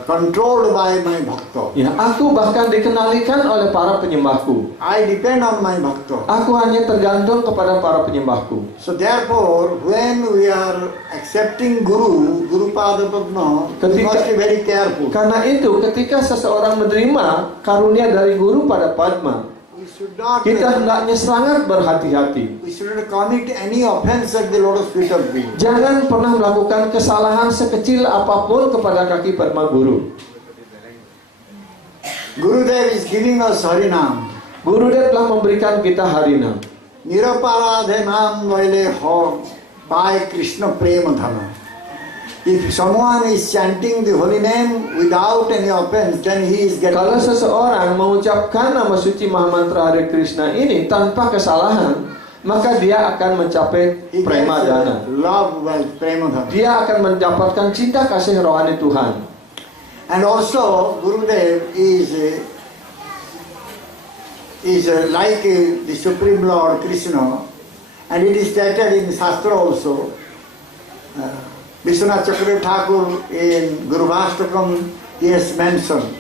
controlled by my Bhakta. Ya, aku bahkan dikenalikan oleh para penyembahku. I depend on my Bhakta. Aku hanya tergantung kepada para penyembahku. So therefore, when we are accepting Guru Pada Padma, we must be very careful. Karena itu, ketika seseorang menerima karunia dari guru pada Padma, We should not, kita hendaknya sangat berhati-hati. we should not commit any offense at the lotus feet of Guru. Jangan pernah melakukan kesalahan sekecil apapun kepada kaki Padma Guru. Gurudev is giving us Harinam. Gurudev telah memberikan kita harinam. Niraparadhe nam vaile ho by Krishna prema dhana. If someone is chanting the holy name without any offense, then he is getting. Kalau seseorang mengucapkan nama suci Mahamantra Hare Krishna ini tanpa kesalahan, maka dia akan mencapai He prema gets dana. love by prema dhana. Dia akan mendapatkan cinta kasih rohani Tuhan. And also Gurudev is like the Supreme Lord Krishna, and it is stated in Shastra also. Vishwanath Chakravarti Thakur in Guruvastakam, he has mentioned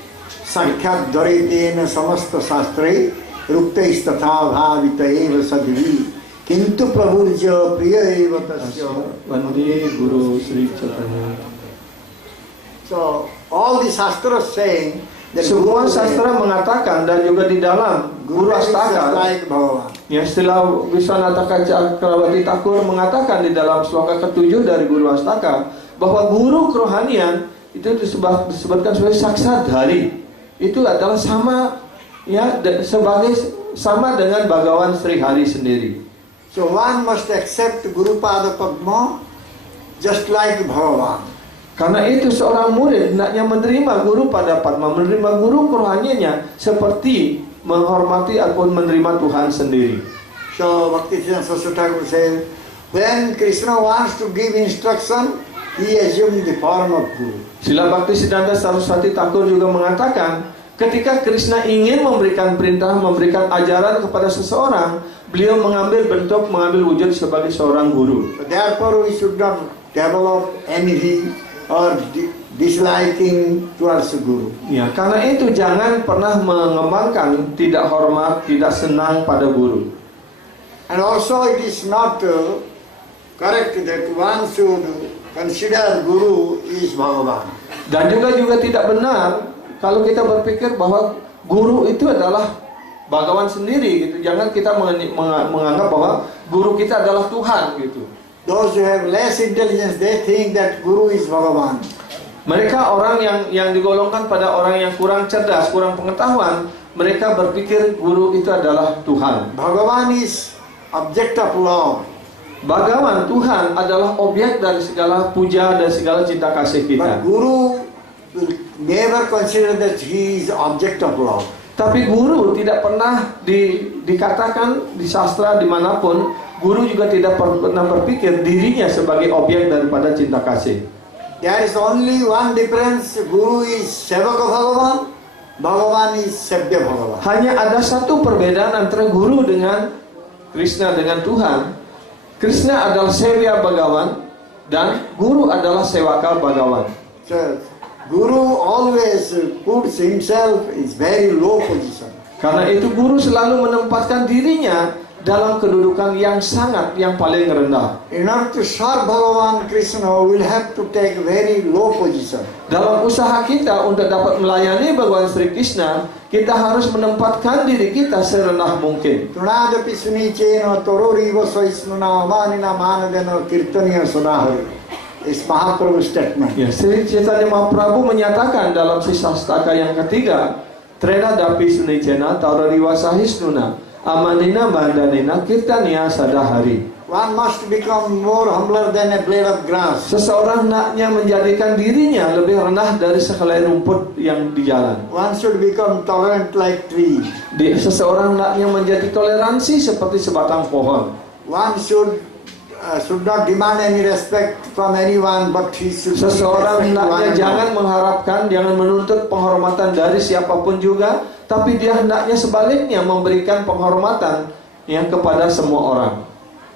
Sankhya Dvaritena Samasta Shastre Ruktais Tatha Bhavita Eva Sadhivi Kintu Prabhurja Priya Eva Tasya. Vande Guru Sri Chaitanya. So all the Shastras saying that Semua sastra mengatakan dan juga di dalam Guru Astaka, like Bhagavan. ya, istilah Vishwanatha Cakrawati Thakur mengatakan di dalam sloka ke-7 dari Guru Astaka bahwa guru kerohanian itu disebutkan sebagai Saksadhari. Itu adalah sama, ya, sebagai sama dengan Bhagawan Sri Hari sendiri. So one must accept Guru Pada Padma just like Bhagavan. Karena itu seorang murid hendaknya menerima guru pada Padma, menerima guru kerohaniannya seperti menghormati ataupun menerima Tuhan sendiri. So Bhaktisiddhanta Saraswati Thakur says, when Krishna wants to give instruction, he assumes the form of Guru. Sila Bhaktisiddhanta Saraswati Thakur juga mengatakan, ketika Krishna ingin memberikan perintah, memberikan ajaran kepada seseorang, beliau mengambil wujud sebagai seorang guru. So therefore we should not develop envy or disliking towards guru. Ya, karena itu jangan pernah mengembangkan tidak hormat, tidak senang pada guru. And also it is not correct that one should consider guru is Bhagavan. Dan juga tidak benar kalau kita berpikir bahwa guru itu adalah Bhagawan sendiri gitu. Jangan kita menganggap bahwa guru kita adalah Tuhan gitu. Those who have less intelligence, they think that guru is Bhagavan. Mereka orang yang digolongkan pada orang yang kurang cerdas, kurang pengetahuan, mereka berpikir guru itu adalah Tuhan. Bhagavan is object of love. Bhagawan, Tuhan adalah objek dari segala puja dan segala cinta kasih kita. But guru will never consider that he is object of love. Tapi guru tidak pernah dikatakan di sastra dimanapun, guru juga tidak pernah berpikir dirinya sebagai objek daripada cinta kasih. There is only one difference. Guru is Sevaka Bhagavan, Bhagavan is Sevya Bhagavan. Hanya ada satu perbedaan antara guru dengan Krishna, dengan Tuhan. Krishna adalah Sevya Bhagavan dan guru adalah Sewaka Bhagavan. So, guru always puts himself in very low position. Karena itu guru selalu menempatkan dirinya dalam kedudukan yang paling rendah. In order to serve Bhagavan Krishna, we will have to take very low position. Dalam usaha kita untuk dapat melayani Bhagawan Sri Krishna, kita harus menempatkan diri kita serendah mungkin. Tunada pisuni cheno torori vasaisnuna manina manadena kirtaniya sunahari. Is Mahaprabhu statement. Ya, Sri Chaitanya Mahaprabhu menyatakan dalam Sisastaka yang ketiga, Trena dapi sunicena torori vasahisnuna amanina mandanina kirtaniya sadahari. One must become more humbler than a blade of grass. Seseorang hendaknya menjadikan dirinya lebih rendah dari sehelai rumput yang di jalan. One should become tolerant like tree. Seseorang hendaknya menjadi toleransi seperti sebatang pohon. One should not demand any respect from anyone, but he should. Seseorang hendaknya jangan mengharapkan, jangan menuntut penghormatan dari siapapun juga, tapi dia hendaknya sebaliknya memberikan penghormatan yang kepada semua orang.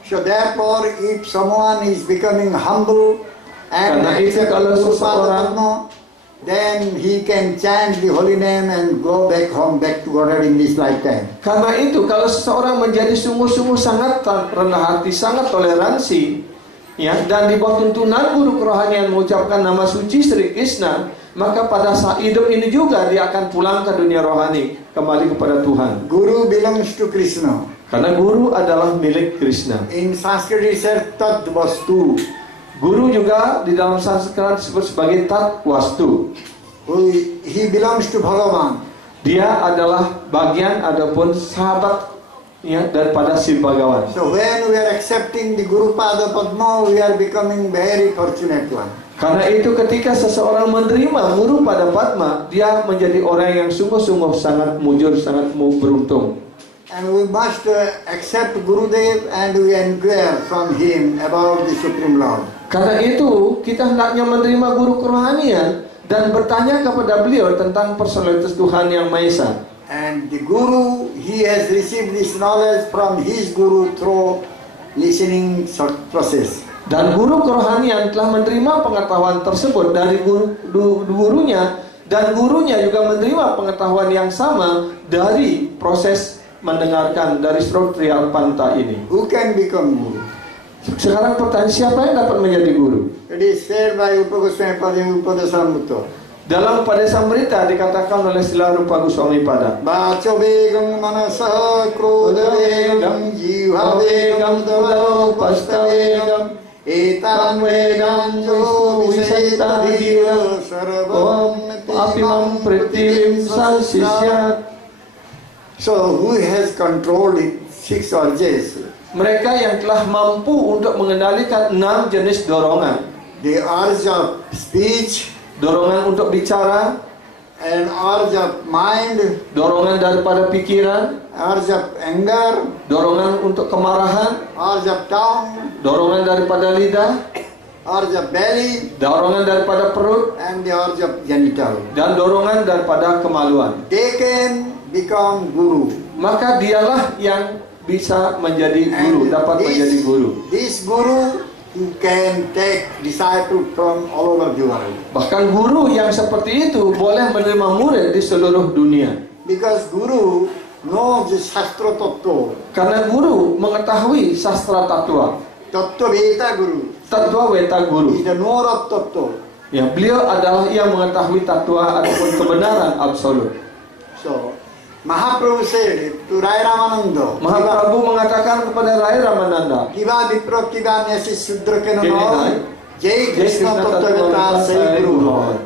So therefore, if someone is becoming humble and Karena itu kalau seseorang then he can chant the holy name and go back home, back to Godhead in this lifetime. Karena itu kalau seseorang menjadi sungguh-sungguh sangat rendah hati, sangat toleransi, ya, dan di bawah tuntunan guru kerohanian mengucapkan nama suci Sri Krishna, maka pada saat hidup ini juga dia akan pulang ke dunia rohani, kembali kepada Tuhan. Guru belongs to Krishna. Karena guru adalah milik Krishna. In Sanskrit it says Tat Vastu. Guru juga di dalam Sanskrit disebut sebagai Tat Wastu. He belongs to Bhagavan. Dia adalah bagian ataupun sahabat, ya, daripada si Bhagawan. So when we are accepting the Guru Pada Padma, we are becoming very fortunate one. Karena itu ketika seseorang menerima Guru pada Padma, dia menjadi orang yang sungguh-sungguh sangat mujur, sangat beruntung. And we must accept Gurudev and we inquire from him about the Supreme Lord. Karena itu kita hendaknya menerima guru kerohanian dan bertanya kepada beliau tentang personalitas Tuhan Yang Maha Esa. And the Guru, he has received this knowledge from his Guru through listening process. Dan guru kerohanian telah menerima pengetahuan tersebut dari gurunya, dan gurunya juga menerima pengetahuan yang sama dari proses mendengarkan dari Srotriya Panta ini. Who can become Guru? Sekarang pertanyaan, siapa yang dapat menjadi guru? It is said by Upagoswami Pada Upadasambhutta. Dalam Upadesamrita dikatakan oleh Srila Rupa Goswami Pada, Vaca vegam manasa krodha vegam jiva vegam dava pasta vegam etam vegam jo visayita dhiya sarvam apimam prithivim sansisyat. So who has controlled it? 6 urges? Mereka yang telah mampu untuk mengendalikan 6 jenis dorongan. The urge of speech, Dorongan untuk bicara, and urge of mind, dorongan daripada pikiran, urge of anger, dorongan untuk kemarahan, urge of tongue, dorongan daripada lidah, urge of belly, dorongan daripada perut, and the urge of genital. dan dorongan daripada kemaluan. They can become Guru. Maka dialah yang bisa menjadi guru, dapat menjadi guru. This Guru you can take disciples from all over the world. Bahkan guru yang seperti itu boleh menerima murid di seluruh dunia. Because Guru knows the Shastra Tattva. Karena guru mengetahui sastra tattwa. Tattva Veda Guru. Tattwa Weta He guru. is the knower of Tattva. Ya, beliau adalah yang mengetahui tattwa ataupun kebenaran absolut. So, Mahaprabhu said to Rai Ramananda, Mahaprabhu mengatakan kepada Rai Ramananda, Kiva Vipra Kiva Nyasi Sudra Kena Ini, Noi, Jai Krishna Tattva Veta Sai Guru Lord.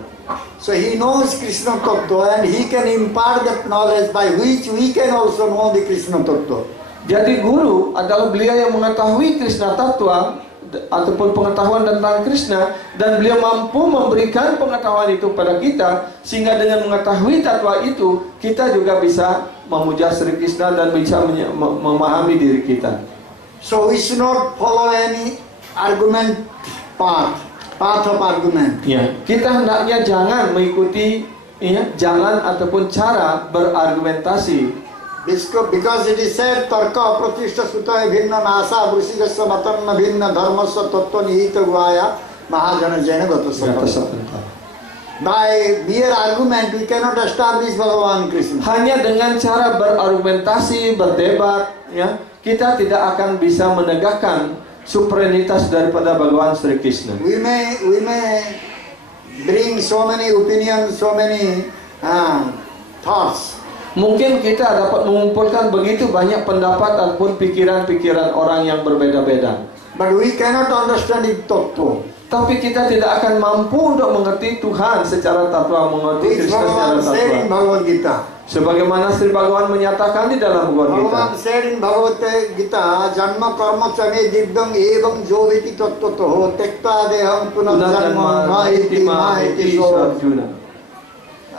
So he knows Krishna Tattva and he can impart that knowledge by which we can also know the Krishna Tattva. jadi guru adalah beliau yang mengetahui Krishna tattwa ataupun pengetahuan tentang Krishna, dan beliau mampu memberikan pengetahuan itu pada kita, sehingga dengan mengetahui tattwa itu kita juga bisa memuja Sri Krishna dan bisa memahami diri kita. So we should not follow any argument path of argument. Ya, kita hendaknya jangan mengikuti jalan ataupun cara berargumentasi. Because it is said, Tarka Pratishta Sutaya Bhinna Nasa Brusigasya Matanna Bhinna Dharmasya Tattva Nihita Guaya Mahajana Jaina Gata Sapanta. By mere argument we cannot establish Bhagavan Krishna. Hanya dengan cara berargumentasi, berdebat, ya, kita tidak akan bisa menegakkan suprenitas daripada Bhagavan Sri Krishna. We may bring so many opinions, so many thoughts. Mungkin kita dapat mengumpulkan begitu banyak pendapat ataupun pikiran-pikiran orang yang berbeda-beda. But we cannot understand it tattva. Tapi kita tidak akan mampu untuk mengerti Tuhan secara tattva, mengerti Which Krishna secara Bhagavan said in tattva. Bhagavad Gita. Sebagaimana Sri Bhagavan menyatakan di dalam Bhagavad Gita. Bhagavan said in Bhagavad Gita, Janma Karma Chame Divyam Evam Joviti Tattvato Tekta Deham Punam Janma Maiti Maiti So.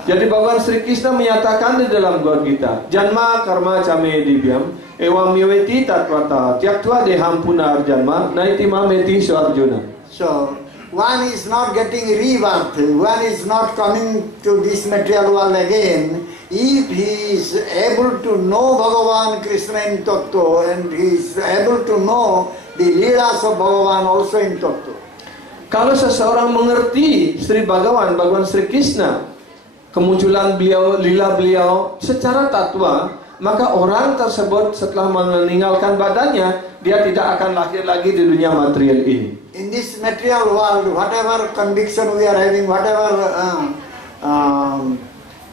Jadi Bhagavan Sri Krishna menyatakan di dalam Bhagavad Gita, Janma karma came divyam evam yoveti tatvata tyaktva deham punar janma naiti mameti so Arjuna. So, one is not getting rebirth, one is not coming to this material world again, if he is able to know Bhagavan Krishna in Tattva and he is able to know the Leelas of Bhagavan also in Tattva. Kalau seseorang mengerti Sri Bhagavan Sri Krishna, kemunculan beliau, lila beliau secara tattva, maka orang tersebut setelah meninggalkan badannya, dia tidak akan lahir lagi di dunia material ini. In this material world, whatever conviction we are having, whatever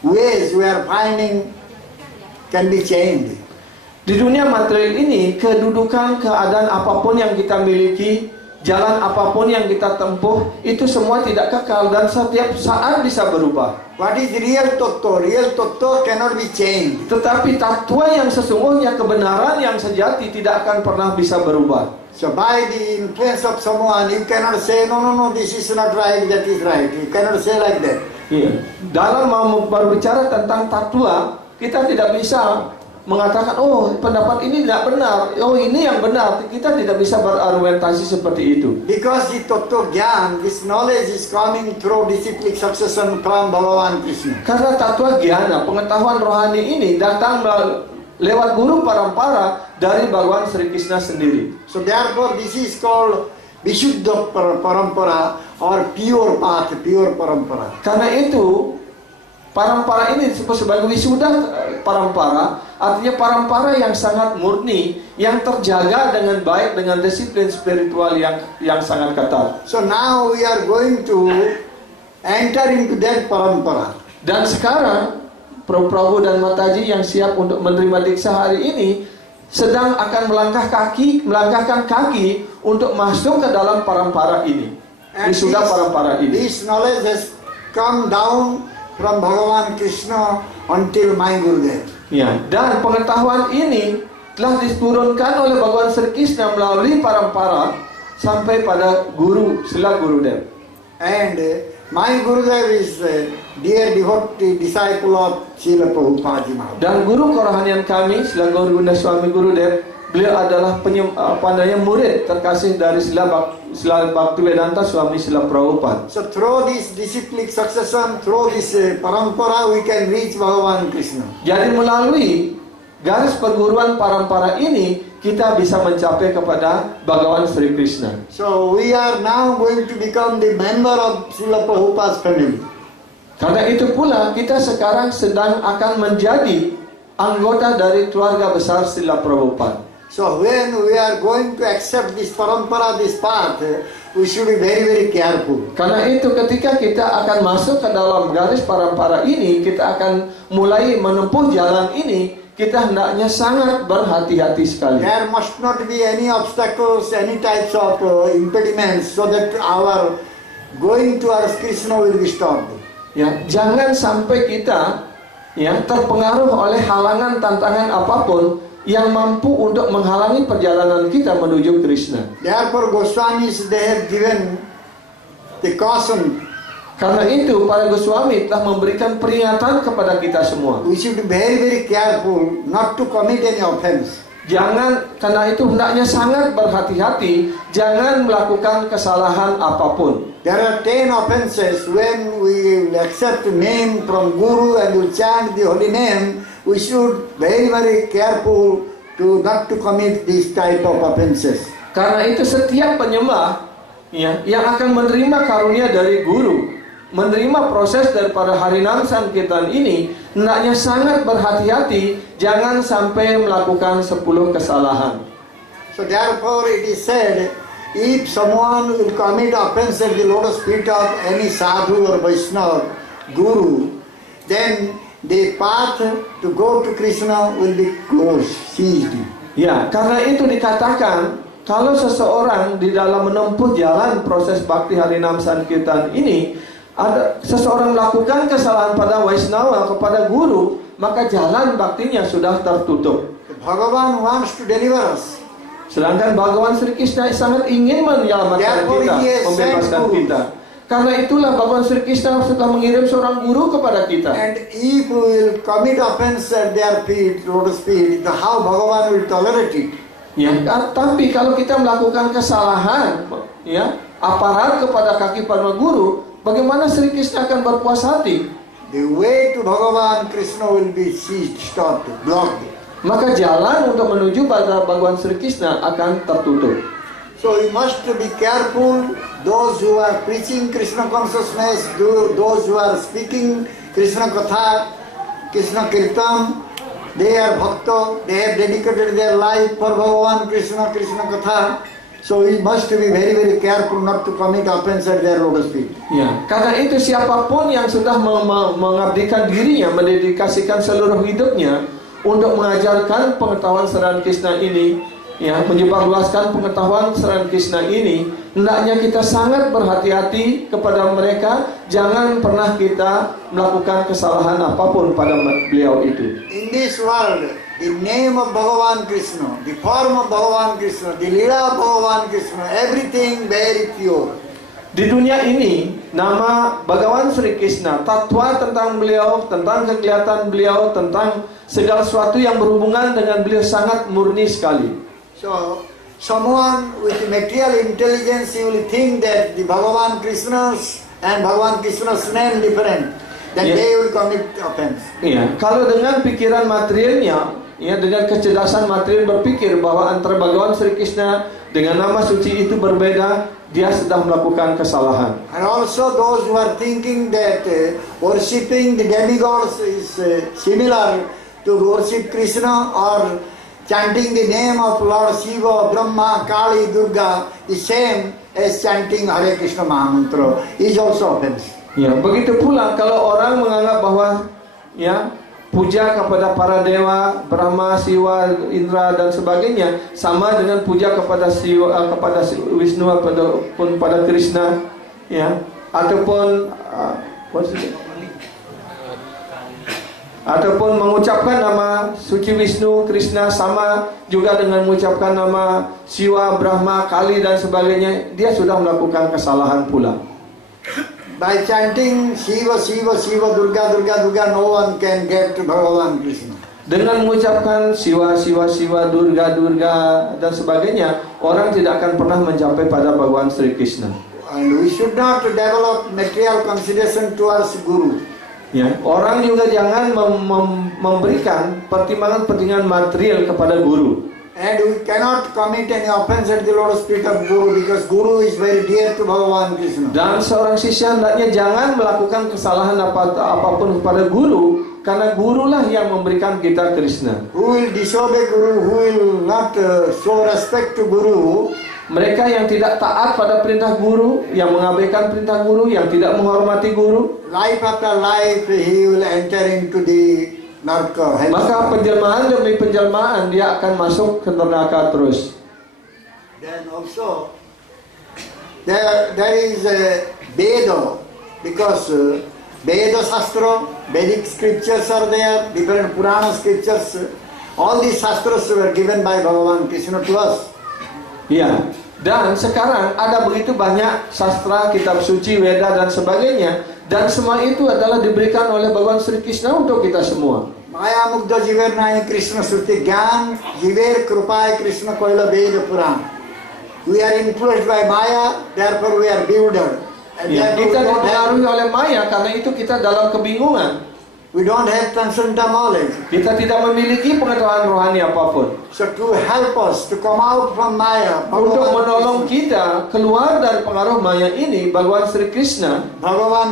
ways we are finding can be changed. Di dunia material ini, kedudukan, keadaan apapun yang kita miliki, jalan apapun yang kita tempuh, itu semua tidak kekal dan setiap saat bisa berubah. What is real tattva? Real tattva cannot be changed. Tetapi tattva yang sesungguhnya, kebenaran yang sejati tidak akan pernah bisa berubah. So by the influence of someone, you cannot say, no, this is not right, that is right. You cannot say like that. Iya. Dalam mau berbicara tentang tattva, kita tidak bisa mengatakan, oh pendapat ini tidak benar, oh ini yang benar. Kita tidak bisa berargumentasi seperti itu. Because the tattva gyan, this knowledge is coming through disciplic succession from Bhagavan Krishna. Karena tattva gyana, pengetahuan rohani ini datang lewat guru parampara dari Bhagavan Sri Krishna sendiri. So therefore this is called Vishuddha Parampara or pure path, pure parampara. Karena itu parampara ini disebut sebagai wisuda parampara, artinya parampara yang sangat murni, yang terjaga dengan baik dengan disiplin spiritual yang sangat ketat. So now we are going to enter into that parampara. Dan sekarang Prabhu dan Mataji yang siap untuk menerima diksa hari ini sedang akan melangkahkan kaki untuk masuk ke dalam parampara ini. Wisuda parampara ini. This knowledge has come down from Bhagavan Krishna until my Gurudev. Ya, dan pengetahuan ini telah diturunkan oleh Bhagavan Sri Krishna melalui parampara sampai pada guru Srila Gurudev. And my Gurudev is a dear devotee disciple of Srila Prabhupada Maharaj. Dan guru kerohanian kami, Srila Gauraguna Swami Gurudev, beliau adalah murid terkasih dari Srila Bhaktivedanta Swami Srila Prabhupada. So through this disciplic succession, through this parampara, we can reach Bhagavan Krishna. Jadi melalui garis perguruan parampara ini, kita bisa mencapai kepada Bhagawan Sri Krishna. So we are now going to become the member of Srila Prabhupada's family. Karena itu pula kita sekarang sedang akan menjadi anggota dari keluarga besar Srila Prabhupada. So when we are going to accept this parampara, this path, we should be very, very careful. Karena itu ketika kita akan masuk ke dalam garis parampara ini, kita akan mulai menempuh jalan ini, kita hendaknya sangat berhati-hati sekali. There must not be any obstacles, any types of impediments, so that our going towards Krishna will be stopped. Ya, jangan sampai kita terpengaruh oleh halangan tantangan apapun yang mampu untuk menghalangi perjalanan kita menuju Krishna. Therefore, Goswamis, they have given the caution. Karena itu, para Goswami telah memberikan peringatan kepada kita semua. We should be very, very careful not to commit any offense. Jangan, karena itu hendaknya sangat berhati-hati, jangan melakukan kesalahan apapun. There are 10 offenses when we accept the name from Guru and we chant the holy name. We should very, very careful to not to commit this type of offenses. Karena itu setiap penyembah yang akan menerima karunia dari guru, menerima proses daripada Harinam Sankirtan ini, hendaknya sangat berhati-hati, jangan sampai melakukan 10 kesalahan. So therefore it is said, if someone will commit offense at the lotus feet of any sadhu or Vaishnava guru, then the path to go to Krishna will be closed, seized. Ya, karena itu dikatakan, kalau seseorang di dalam menempuh jalan proses Bhakti Harinam Sankirtan ini, ada seseorang melakukan kesalahan pada Vaishnava, kepada guru, maka jalan baktinya sudah tertutup. Bhagavan wants to deliver us. Sedangkan Bhagawan Sri Krishna sangat ingin menyelamatkan kita, membebaskan kita. Karena itulah Bhagawan Sri Krishna sudah mengirim seorang guru kepada kita. And if we will commit offense at their feet, lotus feet, how Bhagavan will tolerate it? Ya, tapi kalau kita melakukan kesalahan, aparat kepada kaki para guru, bagaimana Sri Krishna akan berpuas hati? The way to Bhagavan Krishna will be seized, stopped, blocked. Maka jalan untuk menuju pada Bhagawan Sri Krishna akan tertutup. So we must be careful. Those who are preaching Krishna consciousness, those who are speaking Krishna Katha, Krishna Kirtan, they are bhakta, they have dedicated their life for Bhagavan Krishna, Krishna Katha. So we must be very, very careful not to commit offense at their lotus feet. Ya, karena itu siapapun yang sudah mengabdikan dirinya, mendedikasikan seluruh hidupnya untuk mengajarkan pengetahuan Saran Krishna ini, menyebarluaskan pengetahuan Saran Krishna ini, hendaknya kita sangat berhati-hati kepada mereka. Jangan pernah kita melakukan kesalahan apapun pada beliau itu. In this world, the name of Bhagavan Krishna, the form of Bhagavan Krishna, the lila of Bhagavan Krishna, everything very pure. Di dunia ini, nama Bhagawan Sri Krishna, tatwa tentang beliau, tentang kegiatan beliau, tentang segala sesuatu yang berhubungan dengan beliau sangat murni sekali. So, someone with material intelligence, he will think that the Bhagavan Krishna's and Bhagavan Krishna's name different. Then they will commit offense. Iya, kalau dengan pikiran materialnya, dengan kecerdasan material berpikir bahwa antara Bhagawan Sri Krishna dengan nama suci itu berbeda, dia sedang melakukan kesalahan. And also those who are thinking that worshipping the demigods is similar to worship Krishna, or chanting the name of Lord Shiva, Brahma, Kali, Durga is same as chanting Hare Krishna Mahamantra, is also offense. Ya, begitu pula kalau orang menganggap bahwa puja kepada para dewa, Brahma, Siwa, Indra dan sebagainya sama dengan puja kepada Siwa, kepada Wisnu ataupun pada Krishna, ataupun ataupun mengucapkan nama suci Wisnu, Krishna sama juga dengan mengucapkan nama Siwa, Brahma, Kali dan sebagainya, dia sudah melakukan kesalahan pula. By chanting Shiva, Shiva, Shiva, Durga, Durga, Durga, no one can get to Bhagavan Krishna. Dengan mengucapkan Siwa, Siwa, Siwa, Durga, Durga dan sebagainya, orang tidak akan pernah mencapai pada Bhagawan Sri Krishna. And we should not develop material consideration towards Guru. Ya, orang juga jangan memberikan pertimbangan-pertimbangan material kepada guru. And we cannot commit any offense at the Lord Spirit of Guru because Guru is very dear to Bhagavan Krishna. Dan seorang sisya hendaknya jangan melakukan kesalahan apapun kepada guru, karena gurulah yang memberikan kita Krishna. Who will disobey Guru, who will not show respect to Guru, Mereka yang tidak taat pada perintah guru, yang mengabaikan perintah guru, yang tidak menghormati guru, life after life he will enter into the narka. maka penjelmaan demi penjelmaan dia akan masuk ke neraka terus. Then also there is a Veda, because Veda Shastra, Vedic scriptures are there, different Purana scriptures. All these Shastras were given by Bhagavan Krishna to us. Ya, dan sekarang ada begitu banyak sastra, kitab suci, Weda dan sebagainya, dan semua itu adalah diberikan oleh Bhagavan Sri Krishna untuk kita semua. Maya Mugdha Jiver Nai Krishna Suti Gyan Jiver Krupai Krishna Koila Veda Puran. We are influenced by Maya, therefore we are bewildered. And Ya, therefore kita dipengaruhi oleh Maya, karena itu kita dalam kebingungan. we don't have transcendental knowledge. Kita tidak memiliki pengetahuan rohani apapun. So to help us to come out from Maya, Untuk Bhagavan menolong kita keluar dari pengaruh Maya ini, Bhagavan Sri Krishna,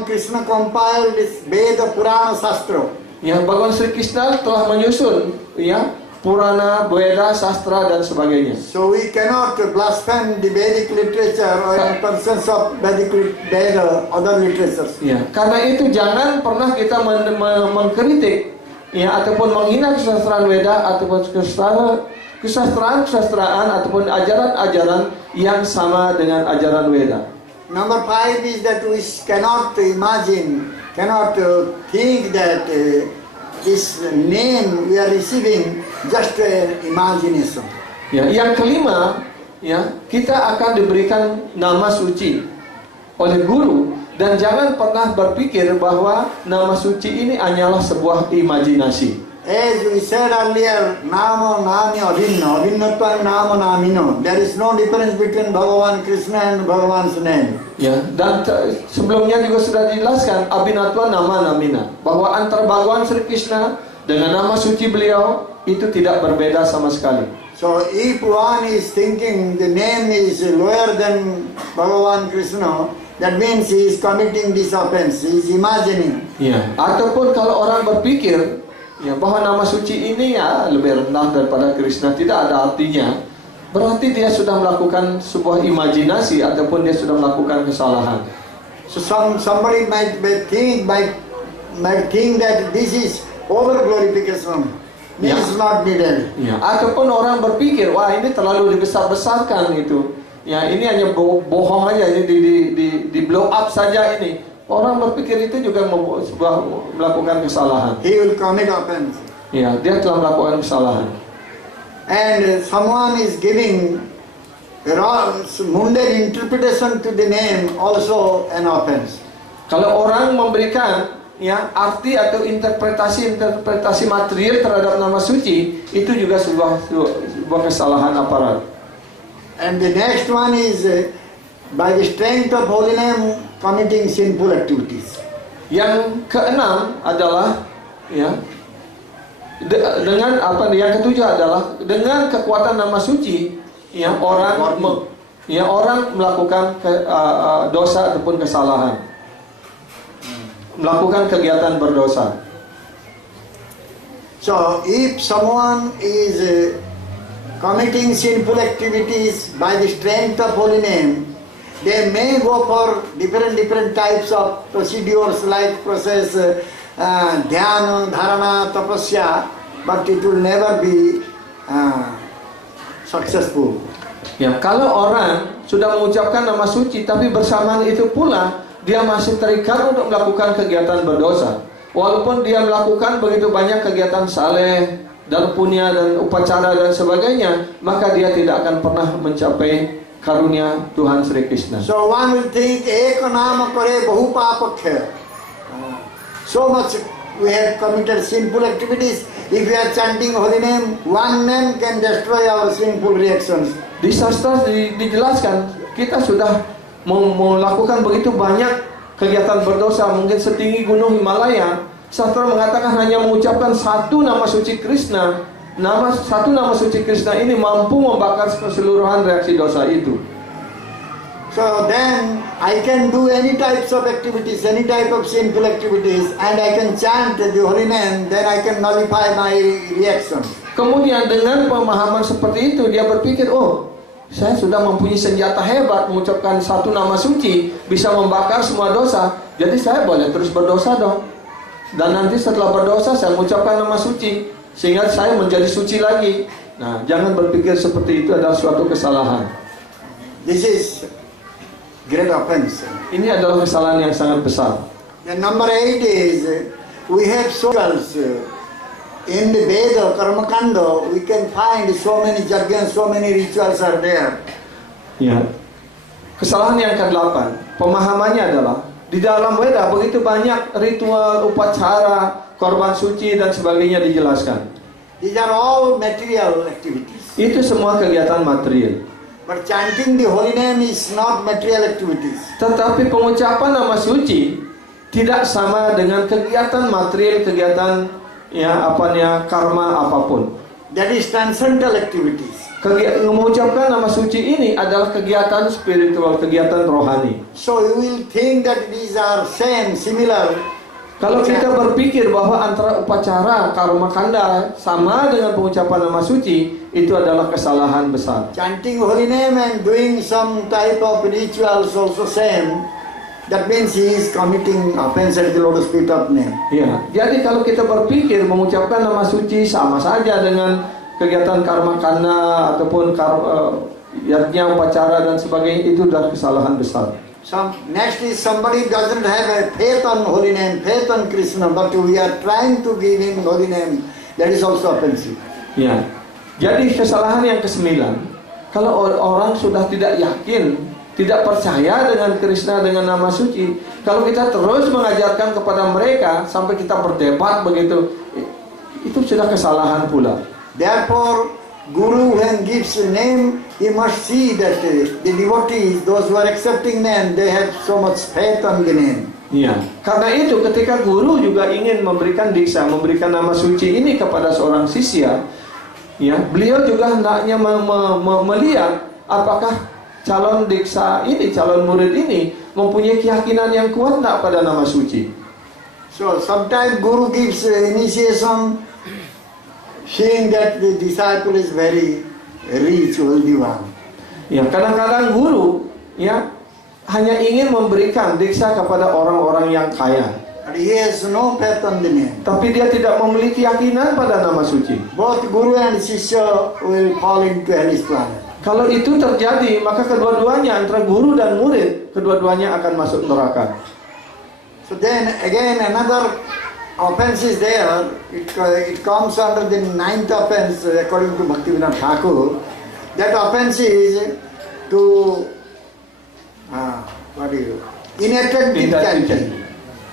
Krishna compiled this Veda Purana Shastra. ya, Bhagavan Sri Krishna telah menyusun, ya, Purana, Veda, Sastra dan sebagainya. So we cannot blaspheme the Vedic literature or in persons of Vedic Veda, other literatures. Ya, karena itu jangan pernah kita mengkritik, ya, ataupun menghina kesastraan Weda ataupun kesastraan ataupun ajaran-ajaran yang sama dengan ajaran Weda. Number 5 is that we cannot imagine, cannot think that this name we are receiving just imagination. Ya, yang kelima, ya, kita akan diberikan nama suci oleh guru, dan jangan pernah berpikir bahwa nama suci ini hanyalah sebuah imajinasi. As we said earlier, Nama Nami Abhinna, Abhinnatva Nama Namino. There is no difference between Bhagavan Krishna and Bhagavan's name. Ya, dan sebelumnya juga sudah dijelaskan Abhinatva Nama Namina, bahwa antara Bhagavan Sri Krishna dengan nama suci beliau itu tidak berbeda sama sekali. So if one is thinking the name is lower than Bhagavan Krishna, that means he is committing this offense, he is imagining. Ya, ataupun kalau orang berpikir, ya, bahwa nama suci ini ya lebih rendah daripada Krishna, tidak ada artinya, berarti dia sudah melakukan sebuah imajinasi ataupun dia sudah melakukan kesalahan. So somebody might think that this is over glorification. This Yeah. is not needed. Ya, ataupun orang berpikir, wah ini terlalu dibesar-besarkan itu. Ya, ini hanya bohong aja, ini di blow up saja ini. Orang berpikir itu juga melakukan kesalahan. He will commit offense. Ya, dia telah melakukan kesalahan. And someone is giving mundane interpretation to the name, also an offense. Kalau orang memberikan, ya, arti atau interpretasi material terhadap nama suci, itu juga sebuah kesalahan aparat. And the next one is by the strength of holy name committing sinful activities. Yang keenam adalah, ya, dengan apa? Yang ketujuh adalah dengan kekuatan nama suci, ya, orang melakukan dosa ataupun kesalahan, melakukan kegiatan berdosa. So if someone is committing sinful activities by the strength of holy name, they may go for different types of procedures like process dhyana, dharana, tapasya, but it will never be successful. Ya, kalau orang sudah mengucapkan nama suci, tapi bersamaan itu pula dia masih terikat untuk melakukan kegiatan berdosa, walaupun dia melakukan begitu banyak kegiatan saleh dan punya dan upacara dan sebagainya, maka dia tidak akan pernah mencapai karunia Tuhan Sri Krishna. So one will think, Eka nama kare bahu papakya. So much we have committed sinful activities. If we are chanting holy name, one man can destroy our sinful reactions. Di sastra dijelaskan, kita sudah melakukan begitu banyak kegiatan berdosa mungkin setinggi gunung Himalaya, sastra mengatakan hanya mengucapkan satu nama suci Krishna, satu nama suci Krishna ini mampu membakar keseluruhan reaksi dosa itu. So then I can do any types of activities, any type of sinful activities, and I can chant the holy name, then I can nullify my reaction. Kemudian dengan pemahaman seperti itu, dia berpikir, oh, saya sudah mempunyai senjata hebat, mengucapkan satu nama suci, bisa membakar semua dosa, jadi saya boleh terus berdosa dong. Dan nanti setelah berdosa, saya mengucapkan nama suci, sehingga saya menjadi suci lagi. Nah, jangan berpikir seperti itu adalah suatu kesalahan. This is great offense. Ini adalah kesalahan yang sangat besar. And number 8 is, we have souls. In the Veda, Karma Kanda, we can find so many yajnas, so many rituals are there. Ya. Kesalahan yang ke-8, pemahamannya adalah di dalam Veda begitu banyak ritual, upacara, korban suci dan sebagainya dijelaskan. These are all material activities. Itu semua kegiatan material. But chanting the holy name is not material activities. Tetapi pengucapan nama suci tidak sama dengan kegiatan material, kegiatan karma apapun. That is transcendental activities. Mengucapkan nama suci ini adalah kegiatan spiritual, kegiatan rohani. So you will think that these are same, similar. Kalau kita berpikir bahwa antara upacara karma kanda sama dengan pengucapan nama suci, itu adalah kesalahan besar. Chanting holy name and doing some type of rituals also same. That means he is committing offense at the lotus feet of name. Ya, jadi kalau kita berpikir mengucapkan nama suci sama saja dengan kegiatan karma kanda ataupun yajna upacara dan sebagainya, itu adalah kesalahan besar. Next is somebody doesn't have a faith on holy name, faith on Krishna, but we are trying to give him holy name. That is also offensive. Ya, jadi kesalahan yang ke-9, kalau orang sudah tidak yakin, tidak percaya dengan Krishna, dengan nama suci, kalau kita terus mengajarkan kepada mereka sampai kita berdebat begitu, itu sudah kesalahan pula. Therefore, Guru when gives a name, he must see that the devotees, those who are accepting name, they have so much faith on the name. Ya, karena itu ketika guru juga ingin memberikan diksa, memberikan nama suci ini kepada seorang sisya, ya, beliau juga hendaknya melihat apakah calon diksa ini, calon murid ini mempunyai keyakinan yang kuat tidak pada nama suci. So sometimes Guru gives initiation, seeing that the disciple is very rich, wealthy one. Ya, kadang-kadang guru ya hanya ingin memberikan diksa kepada orang-orang yang kaya. But he has no faith on the name. Tapi dia tidak memiliki keyakinan pada nama suci. Both Guru and Sisya will fall into hellish planet. Kalau itu terjadi, maka kedua-duanya antara guru dan murid, kedua-duanya akan masuk neraka. So then again another offense is there. It comes under the 9th offense according to Bhaktivinoda Thakur. That offense is to inattentive chanting.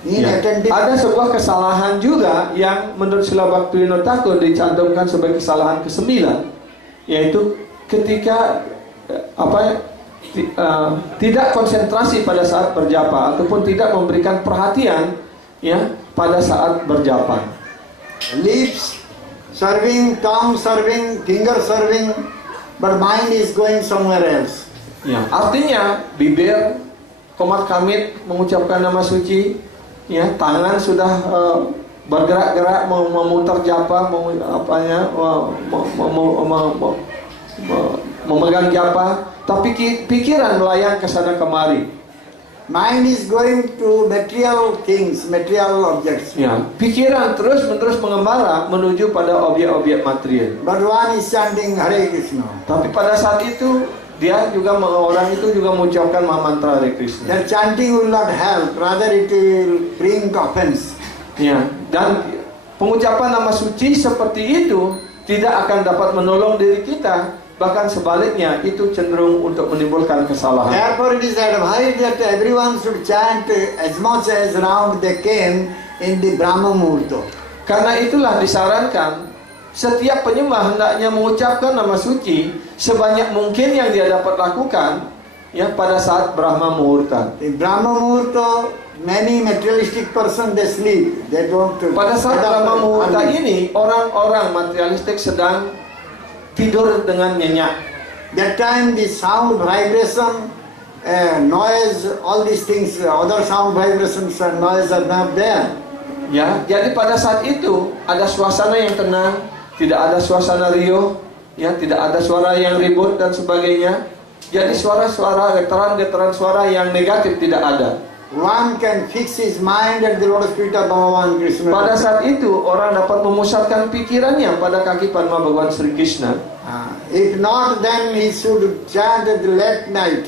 Inattentive. Ya. Ada sebuah kesalahan juga yang menurut Srila Bhaktivinoda Thakur dicantumkan sebagai kesalahan ke-9, yaitu ketika tidak konsentrasi pada saat berjapa ataupun tidak memberikan perhatian ya pada saat berjapa. Lips serving, tongue serving, finger serving, but mind is going somewhere else. Ya, artinya bibir komat kamit mengucapkan nama suci, ya, tangan sudah bergerak-gerak memutar japa, memegang japa, tapi pikiran melayang ke sana kemari. Mind is going to material things, material objects. Ya, pikiran terus-menerus mengembara menuju pada objek-objek material. But one is chanting Hare Krishna. Tapi pada saat itu orang itu juga mengucapkan mantra Hare Krishna. That chanting will not help, rather it will bring offense. Ya, dan pengucapan nama suci seperti itu tidak akan dapat menolong diri kita, bahkan sebaliknya itu cenderung untuk menimbulkan kesalahan. Therefore it is advised that everyone should chant as much as round they can in the Brahma Muhurta. Karena itulah disarankan setiap penyembah hendaknya mengucapkan nama suci sebanyak mungkin yang dia dapat lakukan ya pada saat Brahma Muhurta. In Brahma Muhurta, many materialistic person they sleep. They don't. Pada saat get up Brahma Muhurta early. ini, orang-orang materialistik sedang tidur dengan nyenyak. That time the sound, vibration, noise, all these things, other sound vibrations and noise are not there. Ya, jadi pada saat itu ada suasana yang tenang, tidak ada suasana riuh, ya, tidak ada suara yang ribut dan sebagainya. Jadi suara-suara, getaran-getaran suara yang negatif tidak ada. One can fix his mind at the lotus feet of Bhagavan Krishna. Pada saat itu orang dapat memusatkan pikirannya pada kaki Padma Bhagavan Sri Krishna. If not, then he should chant at the late night.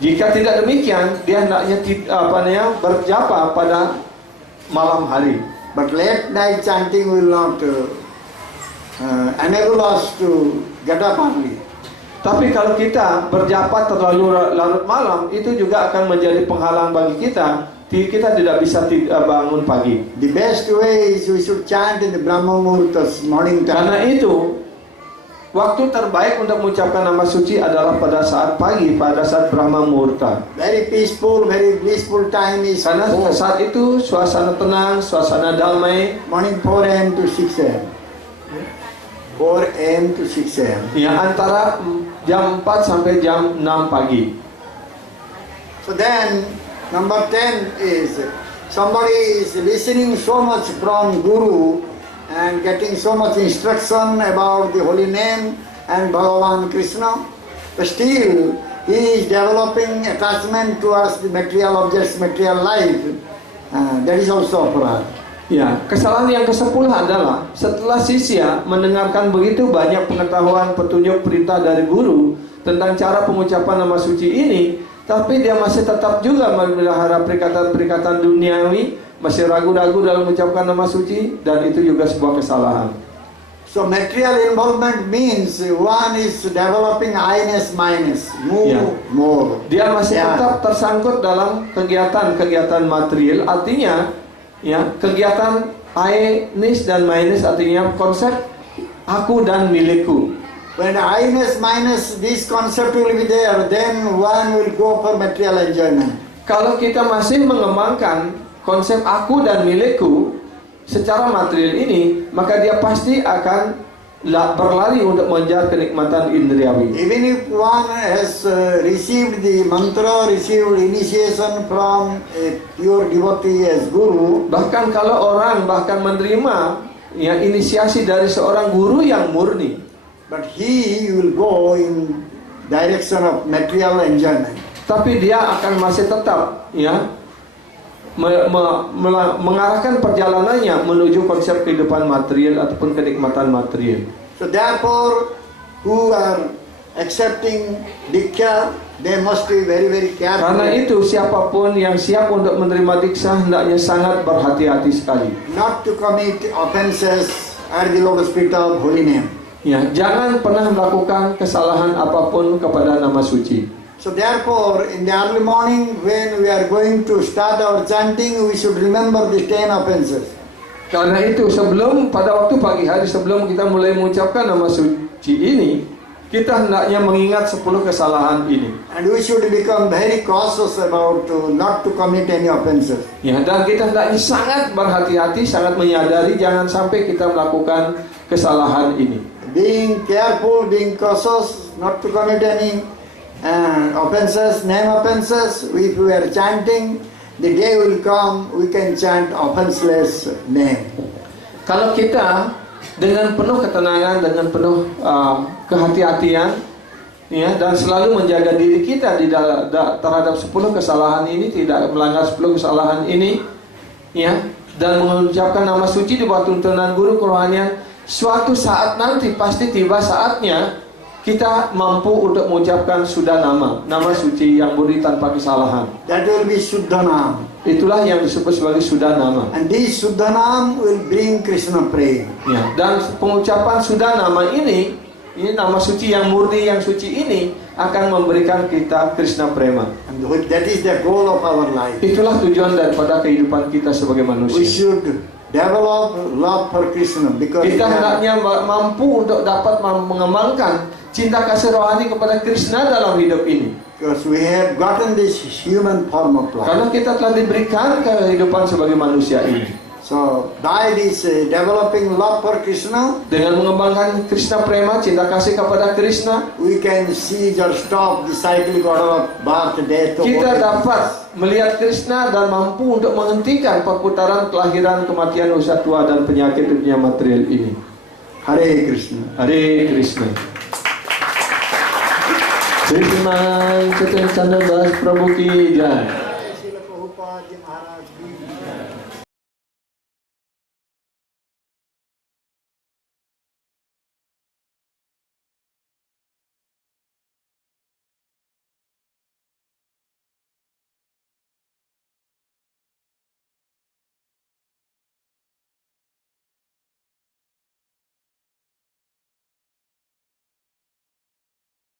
Jika tidak demikian, dia hendaknya berjapa pada malam hari. But late night chanting will not enable us to get up early. Tapi kalau kita berjapa terlalu larut malam, itu juga akan menjadi penghalang bagi kita. Kita tidak bisa bangun pagi. The best way is we should chant in the Brahma Muhurtas, morning Karena time. itu, waktu terbaik untuk mengucapkan nama suci adalah pada saat pagi, pada saat Brahma Muhurta. Very peaceful, very blissful time is Karena saat itu suasana tenang, suasana damai. morning 4 a.m. to 6 a.m. 4 a.m. to 6 a.m. Ya, antara jam 4 sampai jam 6 pagi. So then, number 10 is somebody is listening so much from Guru and getting so much instruction about the holy name and Bhagavan Krishna, but still he is developing attachment towards the material objects, material life. That is also aparad. Ya, kesalahan yang ke-10 adalah setelah sisya mendengarkan begitu banyak pengetahuan, petunjuk, perintah dari guru tentang cara pengucapan nama suci ini, tapi dia masih tetap juga memelihara perikatan-perikatan duniawi, masih ragu-ragu dalam mengucapkan nama suci, dan itu juga sebuah kesalahan. So material involvement means one is developing I-ness, minus, more. Dia masih Yeah. tetap tersangkut dalam kegiatan-kegiatan material, artinya ya, kegiatan I-ness dan minus artinya konsep aku dan milikku. When I-ness, minus, this concept will be there, then one will go for material enjoyment. Kalau kita masih mengembangkan konsep aku dan milikku secara material ini, maka dia pasti akan berlari untuk mengejar kenikmatan indriawi. Even if one has received the mantra, received initiation from a pure devotee as guru, Bahkan kalau orang bahkan menerima ya inisiasi dari seorang guru yang murni, but he will go in direction of material enjoyment. tapi dia akan masih tetap ya mengarahkan perjalanannya menuju konsep kehidupan material ataupun kenikmatan material. So therefore, who are accepting Diksha, they must be very, very careful. Karena itu siapapun yang siap untuk menerima diksha hendaknya sangat berhati-hati sekali. Not to commit offenses at the lotus feet of holy name. Ya, jangan pernah melakukan kesalahan apapun kepada nama suci. So therefore, in the early morning when we are going to start our chanting, we should remember the 10 offenses. Karena itu pada waktu pagi hari sebelum kita mulai mengucapkan nama suci ini, kita hendaknya mengingat 10 kesalahan ini. And we should become very cautious about not to commit any offenses. Ya, dan kita hendaknya sangat berhati-hati, sangat menyadari jangan sampai kita melakukan kesalahan ini. Being careful, being cautious, not to commit any offenses, name offenses. If we are chanting, the day will come we can chant offenseless name. Kalau kita dengan penuh ketenangan, dengan penuh kehati-hatian, ya, dan selalu menjaga diri kita terhadap 10 kesalahan ini, tidak melanggar 10 kesalahan ini, ya, dan mengucapkan nama suci di bawah tuntunan guru kerohanian, suatu saat nanti pasti tiba saatnya kita mampu untuk mengucapkan sudah nama suci yang murni tanpa kesalahan. That will be Suddhanam. Itulah yang disebut sebagai sudah nama. And this Suddhanam will bring Krishna prema. Ya, dan pengucapan sudah nama ini nama suci yang murni, yang suci ini akan memberikan kita Krishna prema. And that is the goal of our life. Itulah tujuan daripada kehidupan kita sebagai We manusia. should develop love for Krishna because Kita hendaknya mampu untuk dapat mengembangkan cinta kasih rohani kepada Krishna dalam hidup ini. Because we have gotten this human form of life. Karena kita telah diberikan kehidupan sebagai manusia ini. So, by this developing love for Krishna, Dengan mengembangkan Krishna Prema, cinta kasih kepada Krishna, we can see or stop the cyclic order of birth, death, of kita all dapat melihat Krishna dan mampu untuk menghentikan perputaran kelahiran, kematian, usia tua dan penyakit dunia material ini. Hare Krishna. Hare Krishna. Krishna Chaitanya Das Prabhu ki jai.